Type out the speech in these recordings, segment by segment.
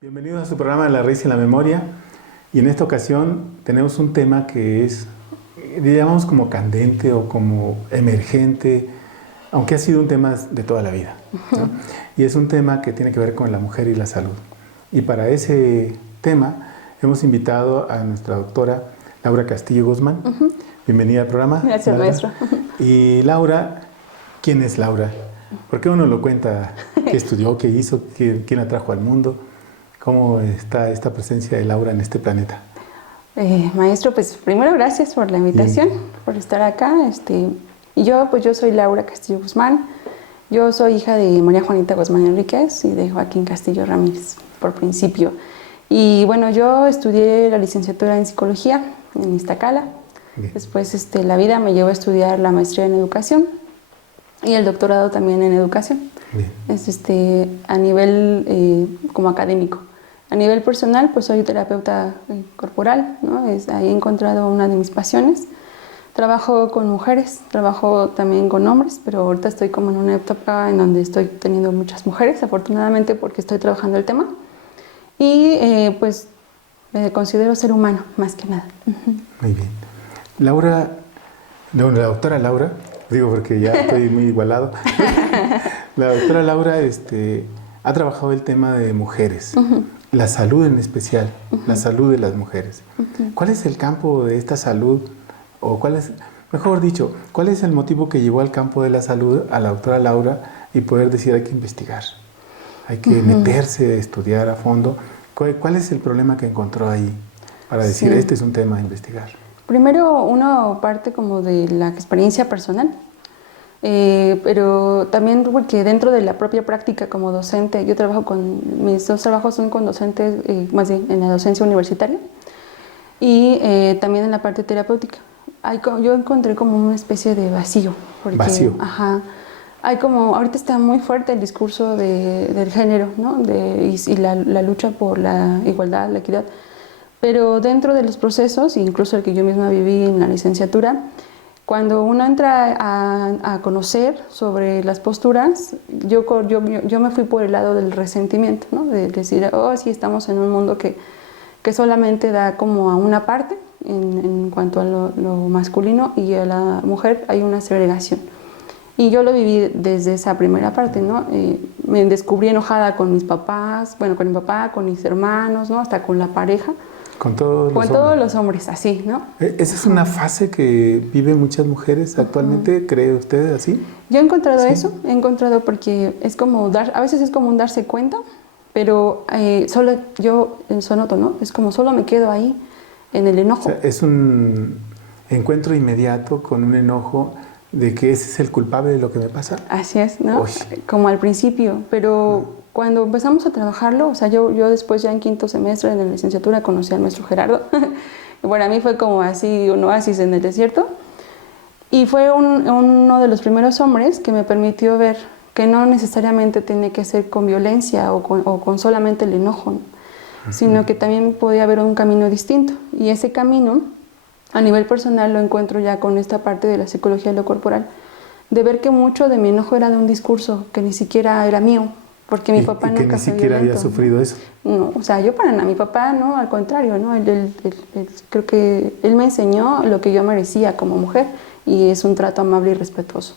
Bienvenidos a su programa La Raíz y la Memoria, y en esta ocasión tenemos un tema que es, digamos, como candente o como emergente, aunque ha sido un tema de toda la vida, ¿no? Y es un tema que tiene que ver con la mujer y la salud. Y para ese tema hemos invitado a nuestra doctora Laura Castillo Guzmán. Bienvenida al programa. Gracias, Laura. maestro. Y Laura, ¿quién es Laura? ¿Por qué uno lo cuenta? ¿Qué estudió? ¿Qué hizo? ¿Quién la trajo al mundo? ¿Cómo está esta presencia de Laura en este planeta? Maestro, pues primero gracias por la invitación, por estar acá. Yo soy Laura Castillo Guzmán. Yo soy hija de María Juanita Guzmán Enríquez y de Joaquín Castillo Ramírez, por principio. Y bueno, yo estudié la licenciatura en Psicología en Iztacala. Bien. Después la vida me llevó a estudiar la maestría en Educación y el doctorado también en Educación. Bien. Es a nivel como académico. A nivel personal, pues soy terapeuta corporal, ¿no? Ahí he encontrado una de mis pasiones. Trabajo con mujeres, trabajo también con hombres, pero ahorita estoy como en una etapa en donde estoy teniendo muchas mujeres, afortunadamente, porque estoy trabajando el tema. Y pues me considero ser humano, más que nada. Muy bien. Laura, no, la doctora Laura, digo porque ya estoy muy igualado. La doctora Laura ha trabajado el tema de mujeres. La salud en especial, la salud de las mujeres. ¿Cuál es el campo de esta salud? O mejor dicho, ¿cuál es el motivo que llevó al campo de la salud a la doctora Laura y poder decir hay que investigar? Hay que meterse, estudiar a fondo. ¿Cuál es el problema que encontró ahí para decir este es un tema a investigar? Primero, uno parte como de la experiencia personal. Pero también porque dentro de la propia práctica como docente, yo trabajo mis dos trabajos son con docentes, más bien en la docencia universitaria y también en la parte terapéutica. Yo encontré como una especie de vacío. ¿Vacío? Ajá. Ahorita está muy fuerte el discurso del género, ¿no? Y la lucha por la igualdad, la equidad. Pero dentro de los procesos, incluso el que yo misma viví en la licenciatura, cuando uno entra a conocer sobre las posturas, yo me fui por el lado del resentimiento, ¿no? De decir, oh, sí, estamos en un mundo que solamente da como a una parte en cuanto a lo masculino y a la mujer hay una segregación. Y yo lo viví desde esa primera parte, ¿no? Me descubrí enojada con mis papás, bueno, con mi papá, con mis hermanos, ¿no? Hasta con la pareja. Con todos los hombres, así, ¿no? ¿Esa es una fase que viven muchas mujeres actualmente? ¿Cree usted así? Yo he encontrado eso, porque es como a veces es como un darse cuenta, pero solo yo noto, ¿no? Es como solo me quedo ahí, en el enojo. O sea, es un encuentro inmediato con un enojo de que ese es el culpable de lo que me pasa. Así es, ¿no? Uy. Como al principio, pero cuando empezamos a trabajarlo, o sea, yo después ya en quinto semestre de la licenciatura conocí al maestro Gerardo. Bueno, a mí fue como así un oasis en el desierto. Y fue uno de los primeros hombres que me permitió ver que no necesariamente tiene que ser con violencia o con solamente el enojo, ¿no? Sino que también podía haber un camino distinto. Y ese camino, a nivel personal, lo encuentro ya con esta parte de la psicología de lo corporal, de ver que mucho de mi enojo era de un discurso que ni siquiera era mío, porque mi papá nunca fue violento. ¿Y que ni siquiera había sufrido eso? No, o sea, yo para nada, mi papá no, al contrario, ¿no? Creo que él me enseñó lo que yo merecía como mujer y es un trato amable y respetuoso.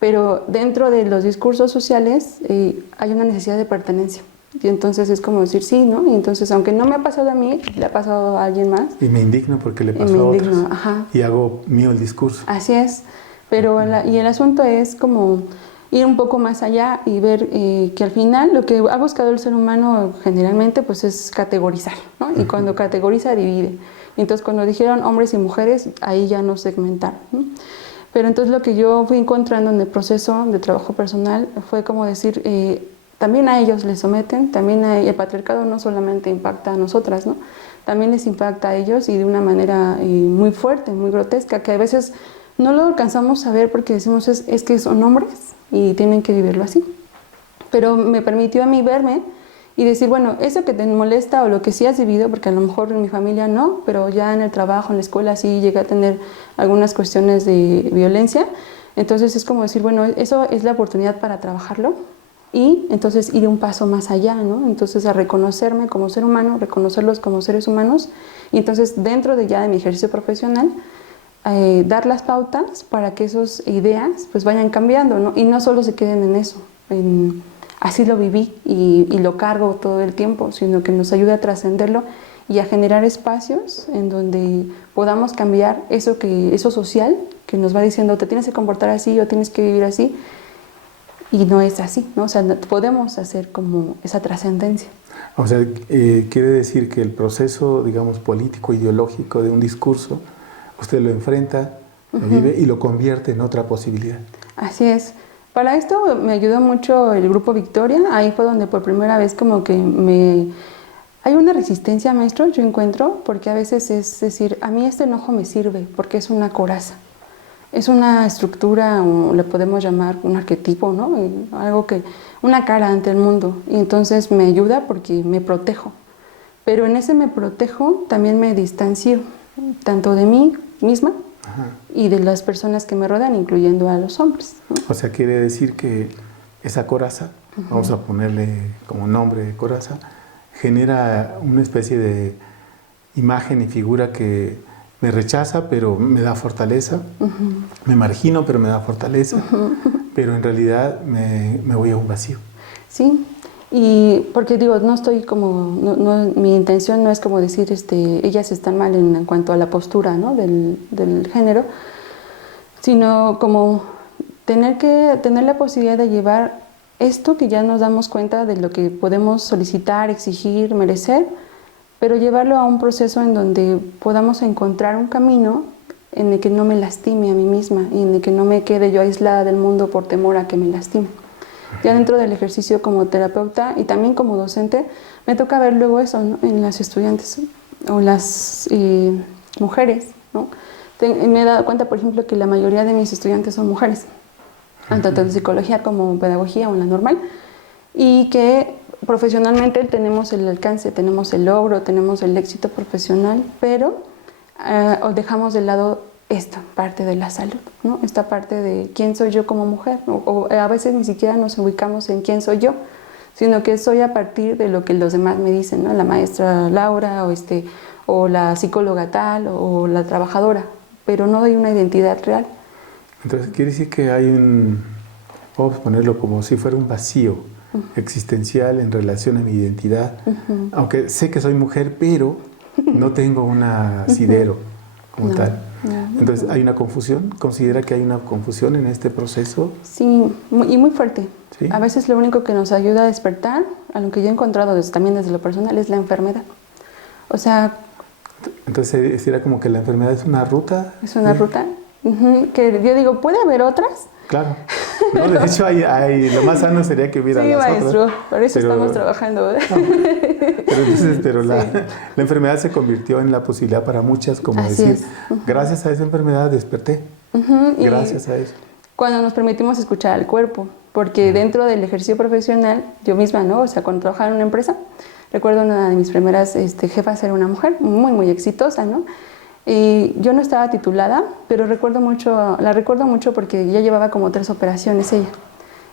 Pero dentro de los discursos sociales hay una necesidad de pertenencia. Y entonces es como decir sí, ¿no? Y entonces, aunque no me ha pasado a mí, le ha pasado a alguien más. Y me indigno porque le pasó a otros. Ajá. Y hago mío el discurso. Así es. Pero el asunto es como ir un poco más allá y ver que al final lo que ha buscado el ser humano generalmente pues es categorizar, ¿no? Y cuando categoriza, divide. Entonces cuando dijeron hombres y mujeres, ahí ya nos segmentaron, ¿no? Pero entonces lo que yo fui encontrando en el proceso de trabajo personal fue como decir, también a ellos les someten, también el patriarcado no solamente impacta a nosotras, ¿no? También les impacta a ellos y de una manera muy fuerte, muy grotesca, que a veces no lo alcanzamos a ver porque decimos es que son hombres y tienen que vivirlo así. Pero me permitió a mí verme y decir, bueno, eso que te molesta o lo que sí has vivido, porque a lo mejor en mi familia no, pero ya en el trabajo, en la escuela sí llegué a tener algunas cuestiones de violencia. Entonces es como decir, bueno, eso es la oportunidad para trabajarlo, y entonces ir un paso más allá, ¿no? Entonces a reconocerme como ser humano, reconocerlos como seres humanos y entonces dentro de ya de mi ejercicio profesional dar las pautas para que esas ideas pues vayan cambiando, ¿no? Y no solo se queden en eso, así lo viví y lo cargo todo el tiempo, sino que nos ayude a trascenderlo y a generar espacios en donde podamos cambiar eso social que nos va diciendo te tienes que comportar así o tienes que vivir así y no es así, ¿no? O sea, podemos hacer como esa trascendencia. O sea, quiere decir que el proceso, digamos, político, ideológico de un discurso, usted lo enfrenta, lo vive y lo convierte en otra posibilidad. Así es. Para esto me ayudó mucho el Grupo Victoria, ahí fue donde por primera vez como que hay una resistencia, maestro, yo encuentro, porque a veces es decir, a mí este enojo me sirve porque es una coraza. Es una estructura, o le podemos llamar un arquetipo, ¿no? Algo que, una cara ante el mundo. Y entonces me ayuda porque me protejo. Pero en ese me protejo también me distancio, tanto de mí misma y de las personas que me rodean, incluyendo a los hombres, ¿no? O sea, quiere decir que esa coraza, vamos a ponerle como nombre coraza, genera una especie de imagen y figura que me rechaza, pero me da fortaleza. Me margino, pero me da fortaleza. Pero en realidad me voy a un vacío. Sí, y porque digo, no estoy como, mi intención no es como decir, ellas están mal en cuanto a la postura, ¿no? del género, sino como tener la posibilidad de llevar esto que ya nos damos cuenta de lo que podemos solicitar, exigir, merecer, pero llevarlo a un proceso en donde podamos encontrar un camino en el que no me lastime a mí misma y en el que no me quede yo aislada del mundo por temor a que me lastime. Ya dentro del ejercicio como terapeuta y también como docente, me toca ver luego eso, ¿no? En las estudiantes o las mujeres, ¿no? Me he dado cuenta, por ejemplo, que la mayoría de mis estudiantes son mujeres, tanto en psicología como en pedagogía o en la normal, y que profesionalmente tenemos el alcance, tenemos el logro, tenemos el éxito profesional, pero dejamos de lado esta parte de la salud, ¿no? Esta parte de quién soy yo como mujer, o a veces ni siquiera nos ubicamos en quién soy yo, sino que soy a partir de lo que los demás me dicen, ¿no? La maestra Laura o la psicóloga tal o la trabajadora, pero no doy una identidad real. Entonces quiere decir que hay vamos a ponerlo como si fuera un vacío existencial en relación a mi identidad, aunque sé que soy mujer, pero no tengo un asidero como tal. Entonces, ¿hay una confusión? ¿Considera que hay una confusión en este proceso? Sí, y muy fuerte. ¿Sí? A veces lo único que nos ayuda a despertar, a lo que yo he encontrado también desde lo personal, es la enfermedad. O sea... Entonces, ¿será como que la enfermedad es una ruta? Es una ruta. Que yo digo, ¿puede haber otras? Claro. No, de hecho, lo más sano sería que hubiera las maestro, otras. Sí, maestro, por eso estamos trabajando. Pero la enfermedad se convirtió en la posibilidad para muchas, como Así decir, es. Gracias a esa enfermedad desperté. Gracias a eso. Cuando nos permitimos escuchar al cuerpo, porque dentro del ejercicio profesional, yo misma, ¿no? O sea, cuando trabajaba en una empresa, recuerdo una de mis primeras jefas era una mujer muy, muy exitosa, ¿no? Y yo no estaba titulada, pero la recuerdo mucho porque ya llevaba como 3 operaciones ella.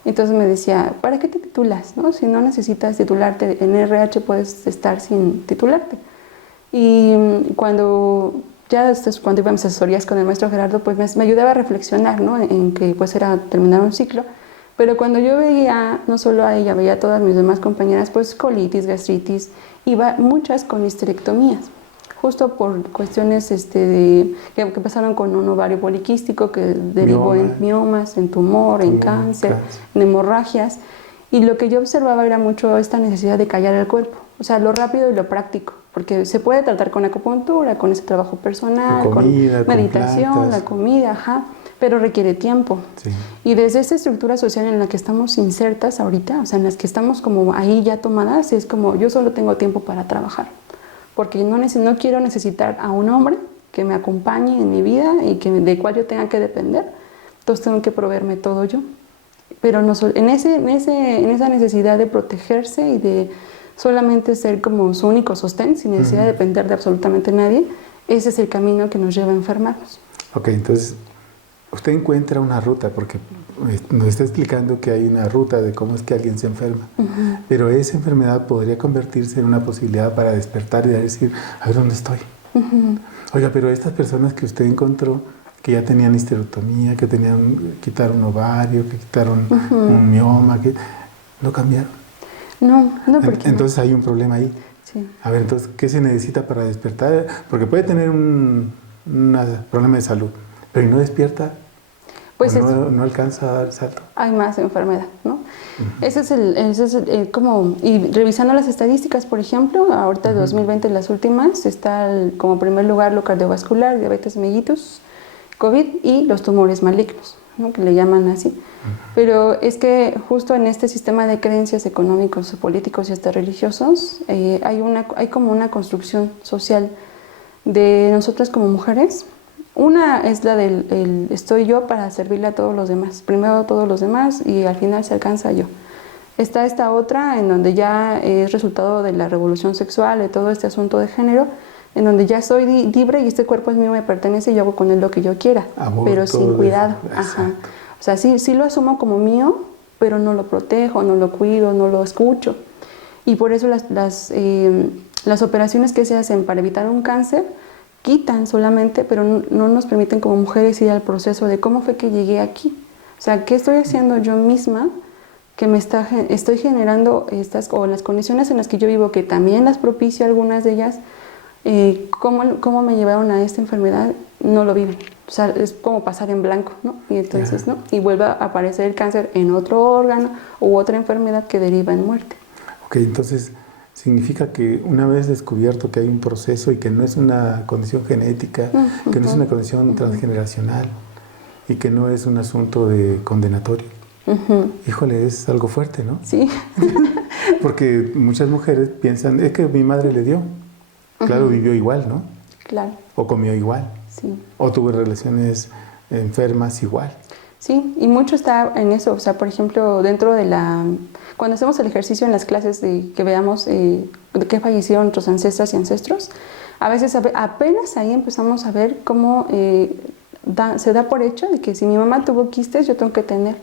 Entonces me decía, ¿para qué te titulas? ¿No? Si no necesitas titularte en RH, puedes estar sin titularte. Y cuando iba a mis asesorías con el maestro Gerardo, pues me ayudaba a reflexionar, ¿no? En que pues era terminar un ciclo. Pero cuando yo veía, no solo a ella, veía a todas mis demás compañeras, pues colitis, gastritis, iba muchas con histerectomías, justo por cuestiones que pasaron con un ovario poliquístico que derivó en miomas, en tumor, en cáncer, en hemorragias. Y lo que yo observaba era mucho esta necesidad de callar el cuerpo, o sea, lo rápido y lo práctico, porque se puede tratar con acupuntura, con ese trabajo personal, comida, con meditación, con la comida, pero requiere tiempo. Sí. Y desde esta estructura social en la que estamos insertas ahorita, o sea, en las que estamos como ahí ya tomadas, es como yo solo tengo tiempo para trabajar, porque no quiero necesitar a un hombre que me acompañe en mi vida y de cual yo tenga que depender, entonces tengo que proveerme todo yo. Pero no, en esa necesidad de protegerse y de solamente ser como su único sostén, sin necesidad de depender de absolutamente nadie, ese es el camino que nos lleva a enfermarnos. Ok, entonces usted encuentra una ruta, porque nos está explicando que hay una ruta de cómo es que alguien se enferma, pero esa enfermedad podría convertirse en una posibilidad para despertar y decir, a ver, ¿dónde estoy? Oiga, pero estas personas que usted encontró, que ya tenían histerectomía, que tenían quitar un ovario, que quitaron un mioma, que no cambiaron. No, porque Entonces hay un problema ahí. Sí. A ver, entonces, ¿qué se necesita para despertar? Porque puede tener un problema de salud, pero ¿y no despierta? Pues ¿O no alcanza a dar el salto? hay más enfermedad, ¿no? Ese es como, y revisando las estadísticas, por ejemplo, ahorita 2020, las últimas, está como primer lugar lo cardiovascular, diabetes mellitus, COVID y los tumores malignos, ¿no? Que le llaman así. Pero es que justo en este sistema de creencias económicos, políticos y hasta religiosos, hay como una construcción social de nosotras como mujeres. Una es la del estoy yo para servirle a todos los demás, primero a todos los demás y al final se alcanza yo. Está esta otra en donde ya es resultado de la revolución sexual, de todo este asunto de género, en donde ya soy libre y este cuerpo es mío, me pertenece y yo hago con él lo que yo quiera, pero sin cuidado. Ajá. O sea, sí lo asumo como mío, pero no lo protejo, no lo cuido, no lo escucho. Y por eso las operaciones que se hacen para evitar un cáncer quitan solamente, pero no nos permiten como mujeres ir al proceso de cómo fue que llegué aquí. O sea, ¿qué estoy haciendo yo misma que estoy generando o las condiciones en las que yo vivo, que también las propicio algunas de ellas, cómo me llevaron a esta enfermedad? No lo viven. O sea, es como pasar en blanco, ¿no? Y entonces, ¿no? Y vuelve a aparecer el cáncer en otro órgano u otra enfermedad que deriva en muerte. Ok, entonces significa que una vez descubierto que hay un proceso y que no es una condición genética, que no es una condición transgeneracional y que no es un asunto de condenatorio, híjole, es algo fuerte, ¿no? Sí. Porque muchas mujeres piensan, es que mi madre le dio. Claro, vivió igual, ¿no? Claro. O comió igual. Sí. O tuvo relaciones enfermas igual. Sí, y mucho está en eso. O sea, por ejemplo, cuando hacemos el ejercicio en las clases de que veamos de qué fallecieron nuestros ancestras y ancestros, a veces apenas ahí empezamos a ver cómo se da por hecho de que si mi mamá tuvo quistes, yo tengo que tener.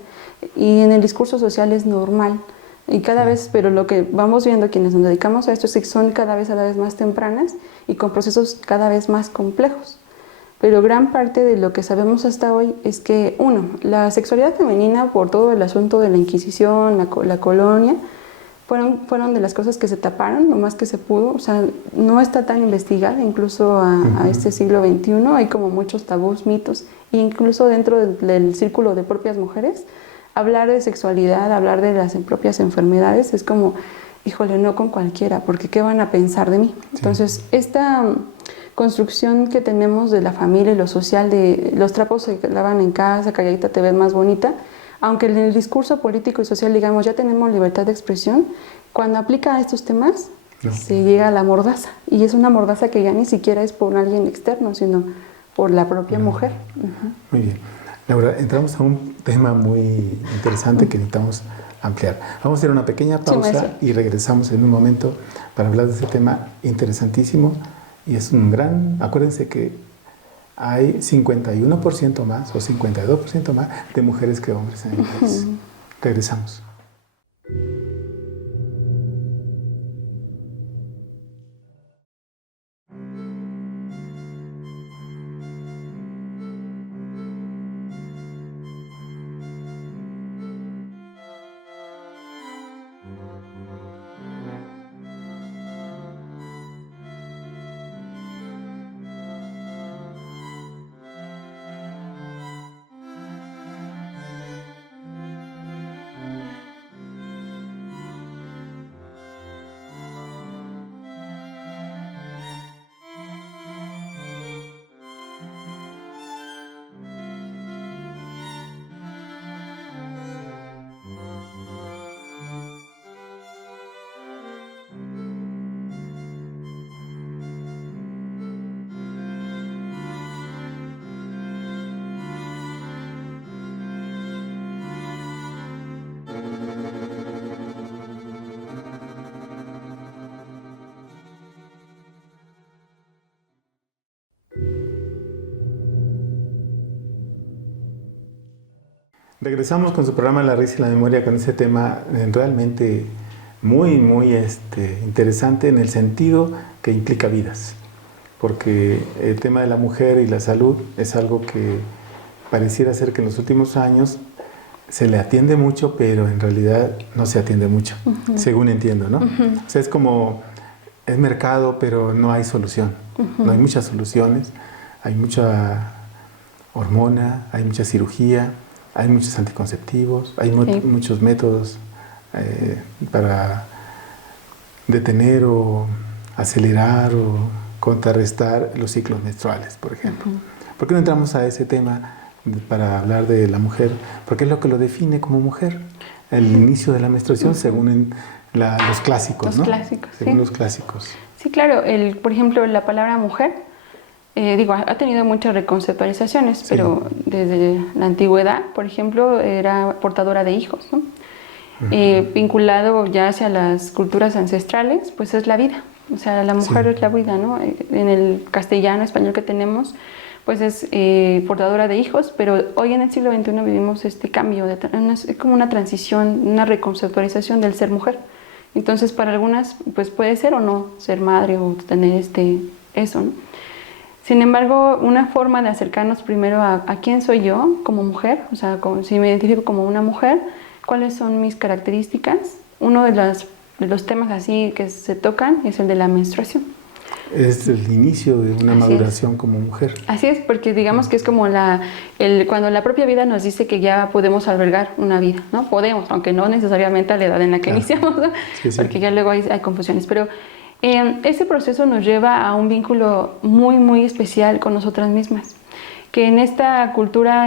Y en el discurso social es normal. Y cada vez, pero lo que vamos viendo quienes nos dedicamos a esto es que son cada vez más tempranas y con procesos cada vez más complejos. Pero gran parte de lo que sabemos hasta hoy es que, uno, la sexualidad femenina, por todo el asunto de la Inquisición, la colonia, fueron de las cosas que se taparon lo más que se pudo. O sea, no está tan investigada, incluso a este siglo XXI hay como muchos tabús, mitos, e incluso dentro del círculo de propias mujeres, hablar de sexualidad, hablar de las propias enfermedades, es como, híjole, no con cualquiera, porque ¿qué van a pensar de mí? Sí. Entonces, esta construcción que tenemos de la familia y lo social, de los trapos se lavan en casa, calladita te ves más bonita, aunque en el discurso político y social digamos ya tenemos libertad de expresión, cuando aplica a estos temas se llega a la mordaza, y es una mordaza que ya ni siquiera es por alguien externo, sino por la propia mujer. Muy bien. Laura, entramos a un tema muy interesante que necesitamos ampliar. Vamos a hacer una pequeña pausa y regresamos en un momento para hablar de ese tema interesantísimo. Y es un acuérdense que hay 51% más o 52% más de mujeres que hombres en el país. Regresamos. Regresamos con su programa La risa y la memoria con ese tema realmente muy, muy interesante en el sentido que implica vidas. Porque el tema de la mujer y la salud es algo que pareciera ser que en los últimos años se le atiende mucho, pero en realidad no se atiende mucho, según entiendo, ¿no? O sea, es como, es mercado, pero no hay solución. No hay muchas soluciones, hay mucha hormona, hay mucha cirugía, hay muchos anticonceptivos, hay muchos métodos para detener o acelerar o contrarrestar los ciclos menstruales, por ejemplo. ¿Por qué no entramos a ese tema para hablar de la mujer? Porque es lo que lo define como mujer, el inicio de la menstruación según los clásicos, ¿no? Los clásicos, según los clásicos. Sí, claro. Por ejemplo, la palabra mujer, ha tenido muchas reconceptualizaciones, pero desde la antigüedad, por ejemplo, era portadora de hijos, ¿no? Vinculado ya hacia las culturas ancestrales, pues es la vida. O sea, la mujer es la vida, ¿no? En el castellano, español que tenemos, pues es portadora de hijos, pero hoy en el siglo XXI vivimos este cambio, es como una transición, una reconceptualización del ser mujer. Entonces, para algunas, pues puede ser o no ser madre o tener eso, ¿no? Sin embargo, una forma de acercarnos primero a quién soy yo como mujer, o sea, si me identifico como una mujer, cuáles son mis características. Uno de los temas así que se tocan es el de la menstruación. Es el inicio de una maduración como mujer. Así es, porque digamos que es como cuando la propia vida nos dice que ya podemos albergar una vida, ¿no? Podemos, aunque no necesariamente a la edad en la que iniciamos, ¿no? Porque ya luego hay confusiones. Pero ese proceso nos lleva a un vínculo muy, muy especial con nosotras mismas. Que en esta cultura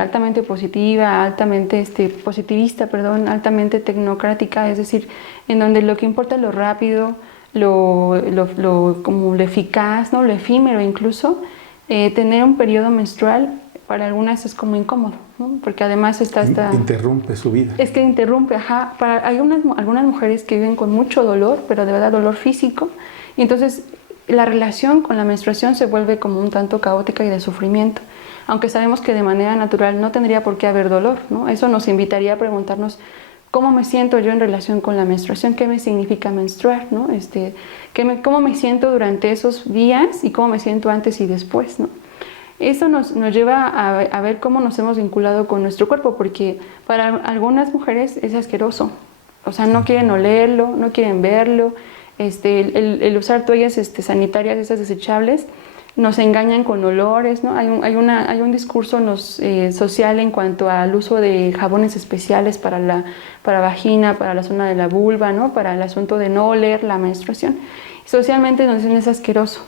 altamente positiva, altamente positivista, altamente tecnocrática, es decir, en donde lo que importa es lo rápido, como lo eficaz, ¿no? Lo efímero incluso, tener un periodo menstrual para algunas es como incómodo, ¿no? Porque además interrumpe su vida. Es que interrumpe, hay algunas mujeres que viven con mucho dolor, pero de verdad dolor físico, y entonces la relación con la menstruación se vuelve como un tanto caótica y de sufrimiento, aunque sabemos que de manera natural no tendría por qué haber dolor, ¿no? Eso nos invitaría a preguntarnos cómo me siento yo en relación con la menstruación, qué me significa menstruar, ¿no? Cómo me siento durante esos días y cómo me siento antes y después, ¿no? Eso nos lleva a ver cómo nos hemos vinculado con nuestro cuerpo, porque para algunas mujeres es asqueroso, o sea, no quieren olerlo, no quieren verlo. El usar toallas sanitarias, esas desechables, nos engañan con olores, ¿no? Hay un discurso social en cuanto al uso de jabones especiales para vagina, para la zona de la vulva, ¿no? Para el asunto de no oler la menstruación. Socialmente nos dicen es asqueroso.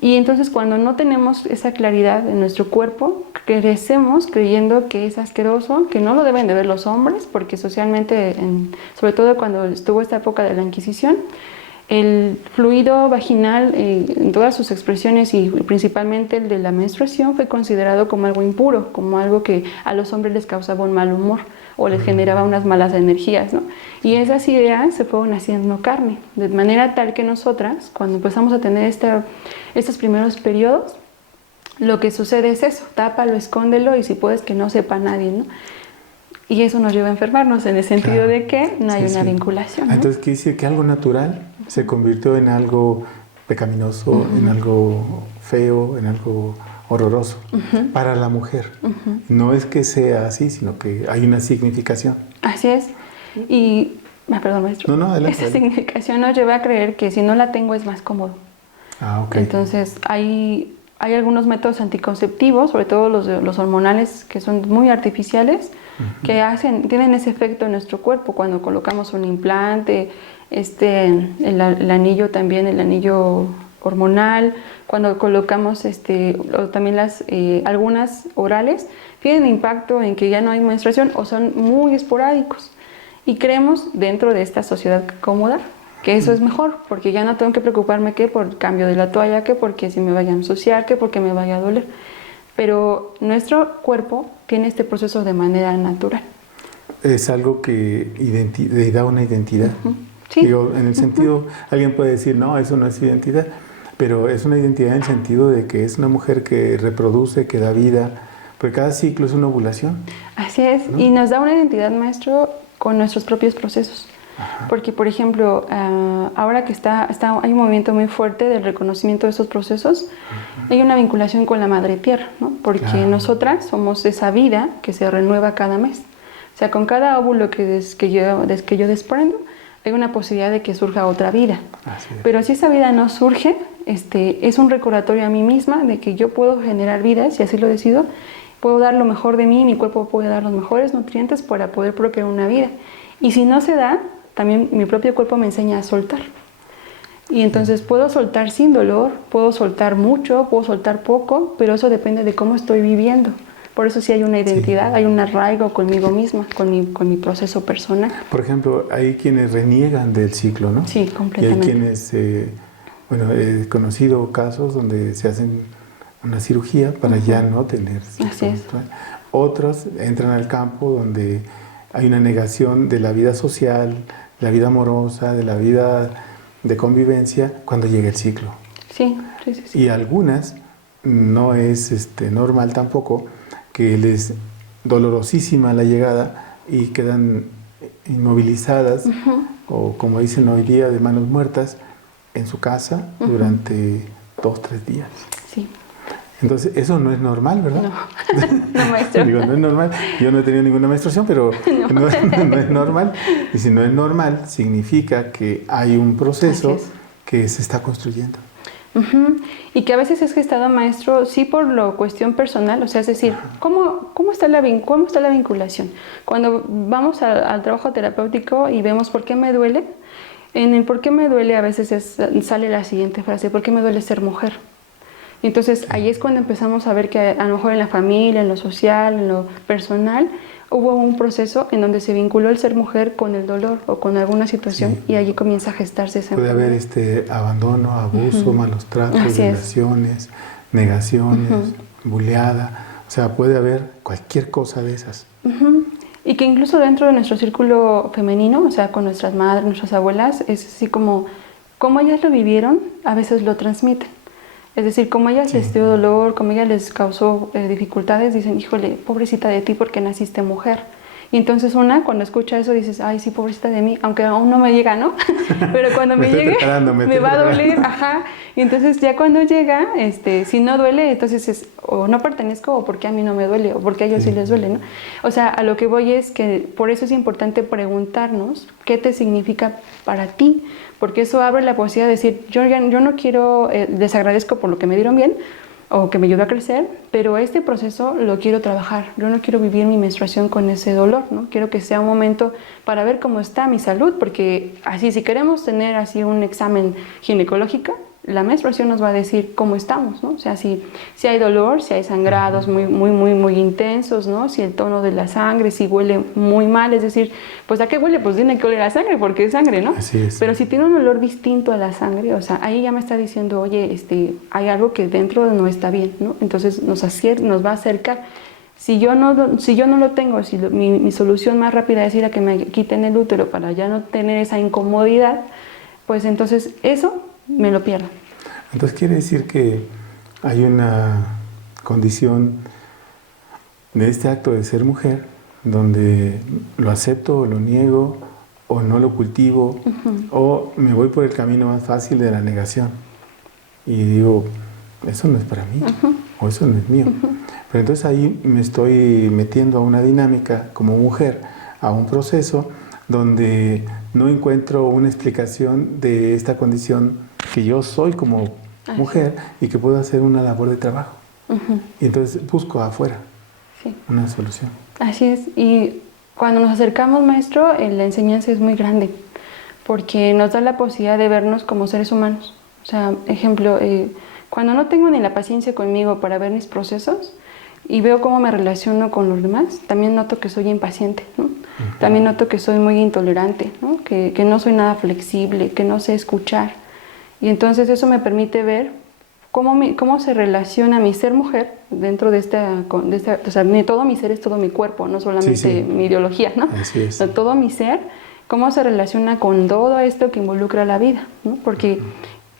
Y entonces cuando no tenemos esa claridad en nuestro cuerpo, crecemos creyendo que es asqueroso, que no lo deben de ver los hombres, porque socialmente, sobre todo cuando estuvo esta época de la Inquisición, el fluido vaginal en todas sus expresiones y principalmente el de la menstruación fue considerado como algo impuro, como algo que a los hombres les causaba un mal humor o les generaba unas malas energías, ¿no? Y esas ideas se fueron haciendo carne, de manera tal que nosotras, cuando empezamos a tener estos primeros periodos, lo que sucede es eso, tápalo, escóndelo y si puedes que no sepa nadie, ¿no? Y eso nos lleva a enfermarnos en el sentido de que no hay una vinculación, ¿no? Entonces quiere decir que algo natural se convirtió en algo pecaminoso, en algo feo, en algo horroroso para la mujer. No es que sea así, sino que hay una significación. Así es. Y, perdón, maestro. No, adelante. Esa significación nos lleva a creer que si no la tengo es más cómodo. Ok. Entonces, hay algunos métodos anticonceptivos, sobre todo los hormonales, que son muy artificiales, que tienen ese efecto en nuestro cuerpo cuando colocamos un implante, el anillo también, el anillo hormonal, cuando colocamos o también algunas orales, tienen impacto en que ya no hay menstruación o son muy esporádicos. Y creemos dentro de esta sociedad cómoda que eso es mejor, porque ya no tengo que preocuparme que por el cambio de la toalla, que porque si me vaya a ensuciar, que porque me vaya a doler. Pero nuestro cuerpo tiene este proceso de manera natural. Es algo que le da una identidad. Sí. Digo, en el sentido, alguien puede decir, no, eso no es identidad, pero es una identidad en el sentido de que es una mujer que reproduce, que da vida, porque cada ciclo es una ovulación. Así es, ¿no? y nos da una identidad, maestro, con nuestros propios procesos. Ajá. Porque, por ejemplo, ahora que hay un movimiento muy fuerte del reconocimiento de estos procesos, hay una vinculación con la Madre Tierra, ¿no? Porque Claro. nosotras somos esa vida que se renueva cada mes. O sea, con cada óvulo que yo desprendo, hay una posibilidad de que surja otra vida. Así es. Pero si esa vida no surge, es un recordatorio a mí misma de que yo puedo generar vidas, si así lo decido, puedo dar lo mejor de mí, mi cuerpo puede dar los mejores nutrientes para poder procrear una vida. Y si no se da, también mi propio cuerpo me enseña a soltar. Y entonces puedo soltar sin dolor, puedo soltar mucho, puedo soltar poco, pero eso depende de cómo estoy viviendo. Por eso sí hay una identidad, Sí. hay un arraigo conmigo misma, con mi proceso personal. Por ejemplo, hay quienes reniegan del ciclo, ¿no? Sí, Y hay completamente. quienes, bueno, he conocido casos donde se hacen una cirugía para ya no tener ciclo Así es. menstrual. Otros entran al campo donde hay una negación de la vida social, la vida amorosa, de la vida de convivencia cuando llega el ciclo. Sí, sí, sí, sí. Y algunas no es normal tampoco, que les dolorosísima la llegada y quedan inmovilizadas o como dicen hoy día de manos muertas en su casa durante 2, 3 días. Sí. Entonces eso no es normal, ¿verdad? No, maestro. Digo, no es normal. Yo no he tenido ninguna menstruación, pero no es normal. Y si no es normal, significa que hay un proceso Así es. que se está construyendo. Ujú. Y que a veces es gestado, maestro, sí por la cuestión personal, o sea, es decir, ¿cómo está la vinculación? Cuando vamos al trabajo terapéutico y vemos por qué me duele, en el por qué me duele a veces sale la siguiente frase, ¿por qué me duele ser mujer? Y entonces ahí es cuando empezamos a ver que a lo mejor en la familia, en lo social, en lo personal, hubo un proceso en donde se vinculó el ser mujer con el dolor o con alguna situación y allí comienza a gestarse esa Puede haber abandono, abuso, malos tratos, violaciones, negaciones, buleada. O sea, puede haber cualquier cosa de esas. Y que incluso dentro de nuestro círculo femenino, o sea, con nuestras madres, nuestras abuelas, es así como ellas lo vivieron, a veces lo transmiten. Es decir, como ellas les dio dolor, como ella les causó dificultades, dicen, híjole, pobrecita de ti porque naciste mujer. Y entonces cuando escucha eso, dices, ay, sí, pobrecita de mí, aunque aún no me llega, ¿no? Pero cuando me llegue, me va a doler, ajá. Y entonces ya cuando llega, si no duele, entonces es, o no pertenezco, o porque a mí no me duele, o porque a ellos sí les duele, ¿no? O sea, a lo que voy es que por eso es importante preguntarnos qué te significa para ti, porque eso abre la posibilidad de decir, yo no quiero, les agradezco por lo que me dieron bien, o que me ayudó a crecer, pero este proceso lo quiero trabajar. Yo no quiero vivir mi menstruación con ese dolor, ¿no? Quiero que sea un momento para ver cómo está mi salud, porque así, si queremos tener así un examen ginecológico, la menstruación nos va a decir cómo estamos, ¿no? O sea, si hay dolor, si hay sangrados muy intensos, ¿no? Si el tono de la sangre, si huele muy mal, es decir, pues ¿a qué huele? Pues tiene que oler a sangre, porque es sangre, ¿no? Así es. Pero si tiene un olor distinto a la sangre, o sea, ahí ya me está diciendo, oye, hay algo que dentro no está bien, ¿no? Entonces nos va a acercar. Si yo no lo tengo, si mi solución más rápida es ir a que me quiten el útero para ya no tener esa incomodidad, pues entonces eso me lo pierdo. Entonces quiere decir que hay una condición de este acto de ser mujer donde lo acepto o lo niego o no lo cultivo o me voy por el camino más fácil de la negación y digo, eso no es para mí o eso no es mío. Pero entonces ahí me estoy metiendo a una dinámica como mujer, a un proceso donde no encuentro una explicación de esta condición que yo soy como mujer y que puedo hacer una labor de trabajo. Y entonces busco afuera una solución. Así es. Y cuando nos acercamos, maestro, la enseñanza es muy grande porque nos da la posibilidad de vernos como seres humanos. O sea, ejemplo, cuando no tengo ni la paciencia conmigo para ver mis procesos y veo cómo me relaciono con los demás, también noto que soy impaciente, ¿no? También noto que soy muy intolerante, ¿no? Que no soy nada flexible, que no sé escuchar. Y entonces eso me permite ver cómo se relaciona mi ser mujer dentro de esta, o sea, todo mi ser es todo mi cuerpo, no solamente mi ideología, ¿no? Así es. O sea, todo mi ser, cómo se relaciona con todo esto que involucra la vida, ¿no? Porque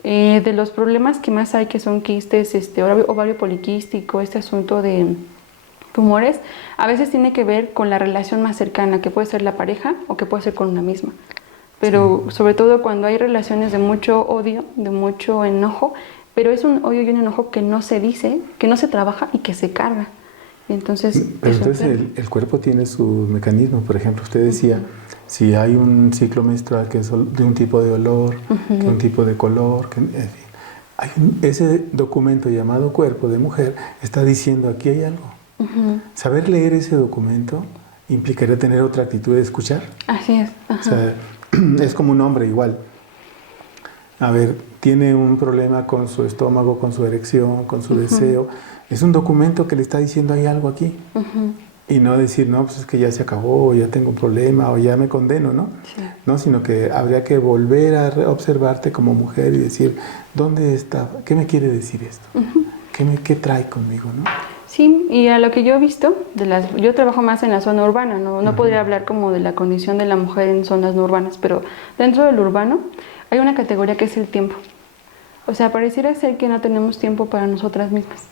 de los problemas que más hay, que son quistes, ovario poliquístico, este asunto de tumores, a veces tiene que ver con la relación más cercana, que puede ser la pareja o que puede ser con una misma. Pero sobre todo cuando hay relaciones de mucho odio, de mucho enojo, pero es un odio y un enojo que no se dice, que no se trabaja y que se carga. Y entonces, pero entonces el cuerpo tiene su mecanismo. Por ejemplo, usted decía, si hay un ciclo menstrual que es de un tipo de olor, que un tipo de color, que, en fin, ese documento llamado cuerpo de mujer está diciendo aquí hay algo. Saber leer ese documento implicaría tener otra actitud de escuchar. Así es. O sea, es como un hombre igual. A ver, tiene un problema con su estómago, con su erección, con su deseo. Es un documento que le está diciendo hay algo aquí. Y no decir, no, pues es que ya se acabó, o ya tengo un problema, o ya me condeno, ¿no? Sí. No, sino que habría que volver a observarte como mujer y decir, ¿dónde está? ¿Qué me quiere decir esto? ¿Qué trae conmigo, no? Sí, y a lo que yo he visto, yo trabajo más en la zona urbana, no podría hablar como de la condición de la mujer en zonas no urbanas, pero dentro del urbano hay una categoría que es el tiempo. O sea, pareciera ser que no tenemos tiempo para nosotras mismas.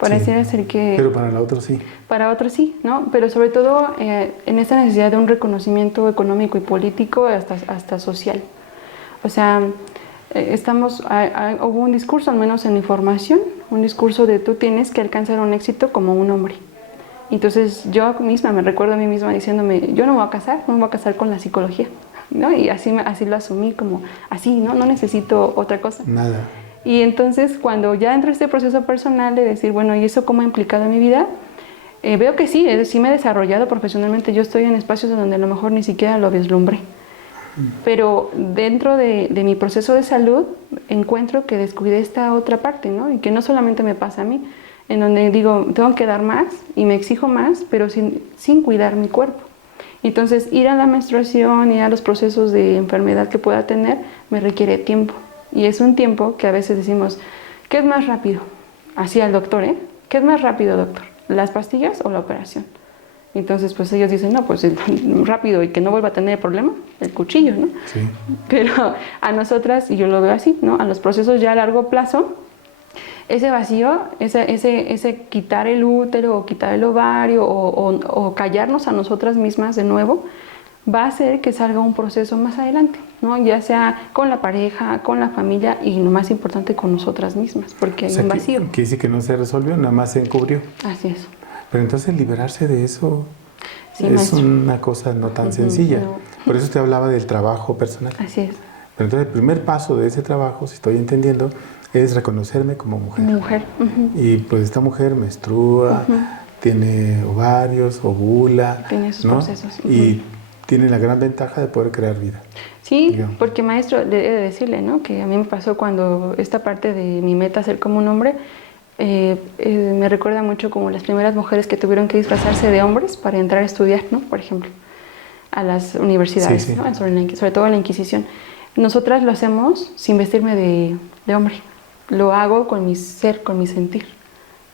Pareciera ser que... Pero para la otra sí. Para otros sí, ¿no? Pero sobre todo en esta necesidad de un reconocimiento económico y político hasta social. O sea, hubo un discurso, al menos en mi formación, un discurso de tú tienes que alcanzar un éxito como un hombre. Entonces yo misma me recuerdo a mí misma diciéndome, yo no me voy a casar, no me voy a casar con la psicología, ¿no? Y así lo asumí como así, ¿no? No necesito otra cosa. Nada. Y entonces cuando ya entro en este proceso personal de decir, bueno, ¿y eso cómo ha implicado en mi vida? Veo que sí, sí me he desarrollado profesionalmente. Yo estoy en espacios en donde a lo mejor ni siquiera lo vislumbré. Pero dentro de mi proceso de salud encuentro que descuidé esta otra parte, ¿no? Y que no solamente me pasa a mí, en donde digo, tengo que dar más y me exijo más, pero sin cuidar mi cuerpo. Entonces, ir a la menstruación, ir a los procesos de enfermedad que pueda tener, me requiere tiempo. Y es un tiempo que a veces decimos, ¿qué es más rápido? Así al doctor, ¿eh? ¿Qué es más rápido, doctor? ¿Las pastillas o la operación? Entonces, pues ellos dicen, no, pues rápido y que no vuelva a tener problema, el cuchillo, ¿no? Sí. Pero a nosotras, y yo lo veo así, ¿no? A los procesos ya a largo plazo, ese vacío, ese quitar el útero o quitar el ovario o callarnos a nosotras mismas de nuevo, va a hacer que salga un proceso más adelante, ¿no? Ya sea con la pareja, con la familia y lo más importante con nosotras mismas, porque hay un vacío. Que dice que no se resolvió, nada más se encubrió. Así es. Pero entonces liberarse de eso Sí, es maestro. una cosa no tan sencilla. No. Por eso te hablaba del trabajo personal. Así es. Pero entonces el primer paso de ese trabajo, si estoy entendiendo, es reconocerme como mujer. Mujer. Y pues esta mujer menstrua, tiene ovarios, ovula, Tiene sus ¿no? procesos. Y tiene la gran ventaja de poder crear vida. Sí, digamos. porque maestro, he de decirle, ¿no? Que a mí me pasó cuando esta parte de mi meta ser como un hombre, me recuerda mucho como las primeras mujeres que tuvieron que disfrazarse de hombres para entrar a estudiar, ¿no? Por ejemplo, a las universidades, Sí, sí. ¿no? Sobre todo en la Inquisición. Nosotras lo hacemos sin vestirme de hombre. Lo hago con mi ser, con mi sentir.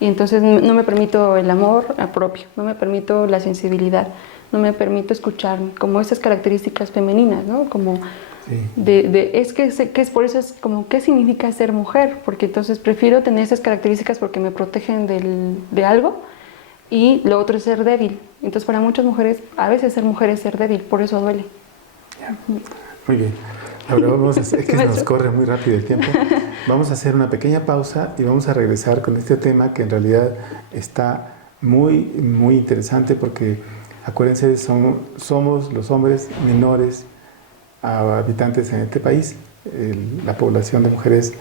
Y entonces no me permito el amor propio, no me permito la sensibilidad, no me permito escuchar como esas características femeninas, ¿no? Como es que es por eso es como, ¿qué significa ser mujer? Porque entonces prefiero tener esas características porque me protegen de algo y lo otro es ser débil. Entonces para muchas mujeres, a veces ser mujer es ser débil, por eso duele. Muy bien. Ahora vamos a hacer, es que nos corre muy rápido el tiempo. Vamos a hacer una pequeña pausa y vamos a regresar con este tema que en realidad está muy, muy interesante porque acuérdense, somos los hombres menores a habitantes en este país. La población de mujeres,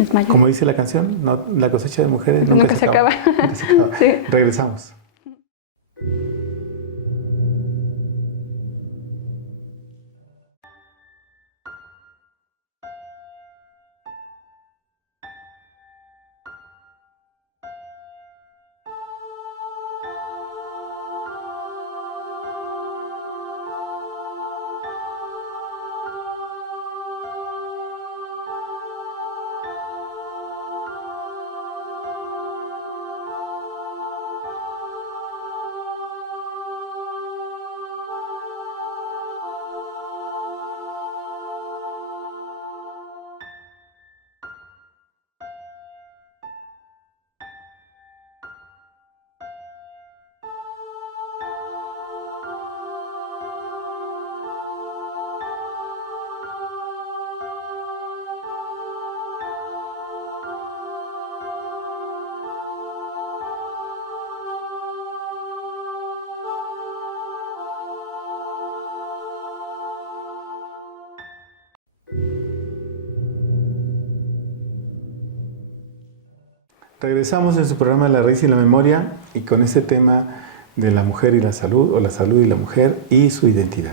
Es mayor. como dice la canción, no, la cosecha de mujeres Nunca se acaba. Nunca se acaba. Sí. Regresamos. Regresamos en su programa La Raíz y la Memoria y con este tema de la mujer y la salud, o la salud y la mujer y su identidad.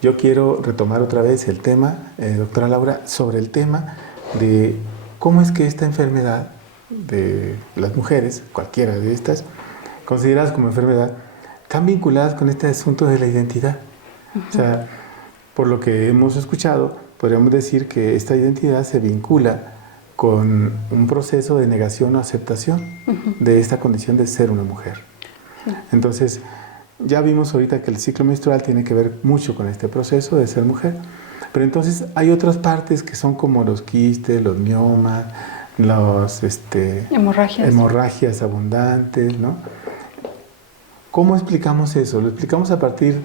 Yo quiero retomar otra vez el tema, doctora Laura, sobre el tema de cómo es que esta enfermedad de las mujeres, cualquiera de estas, consideradas como enfermedad, están vinculadas con este asunto de la identidad. O sea, por lo que hemos escuchado, podríamos decir que esta identidad se vincula con un proceso de negación o aceptación de esta condición de ser una mujer. Entonces, ya vimos ahorita que el ciclo menstrual tiene que ver mucho con este proceso de ser mujer, pero entonces hay otras partes que son como los quistes, los miomas, los hemorragias abundantes, ¿no? ¿Cómo explicamos eso? Lo explicamos a partir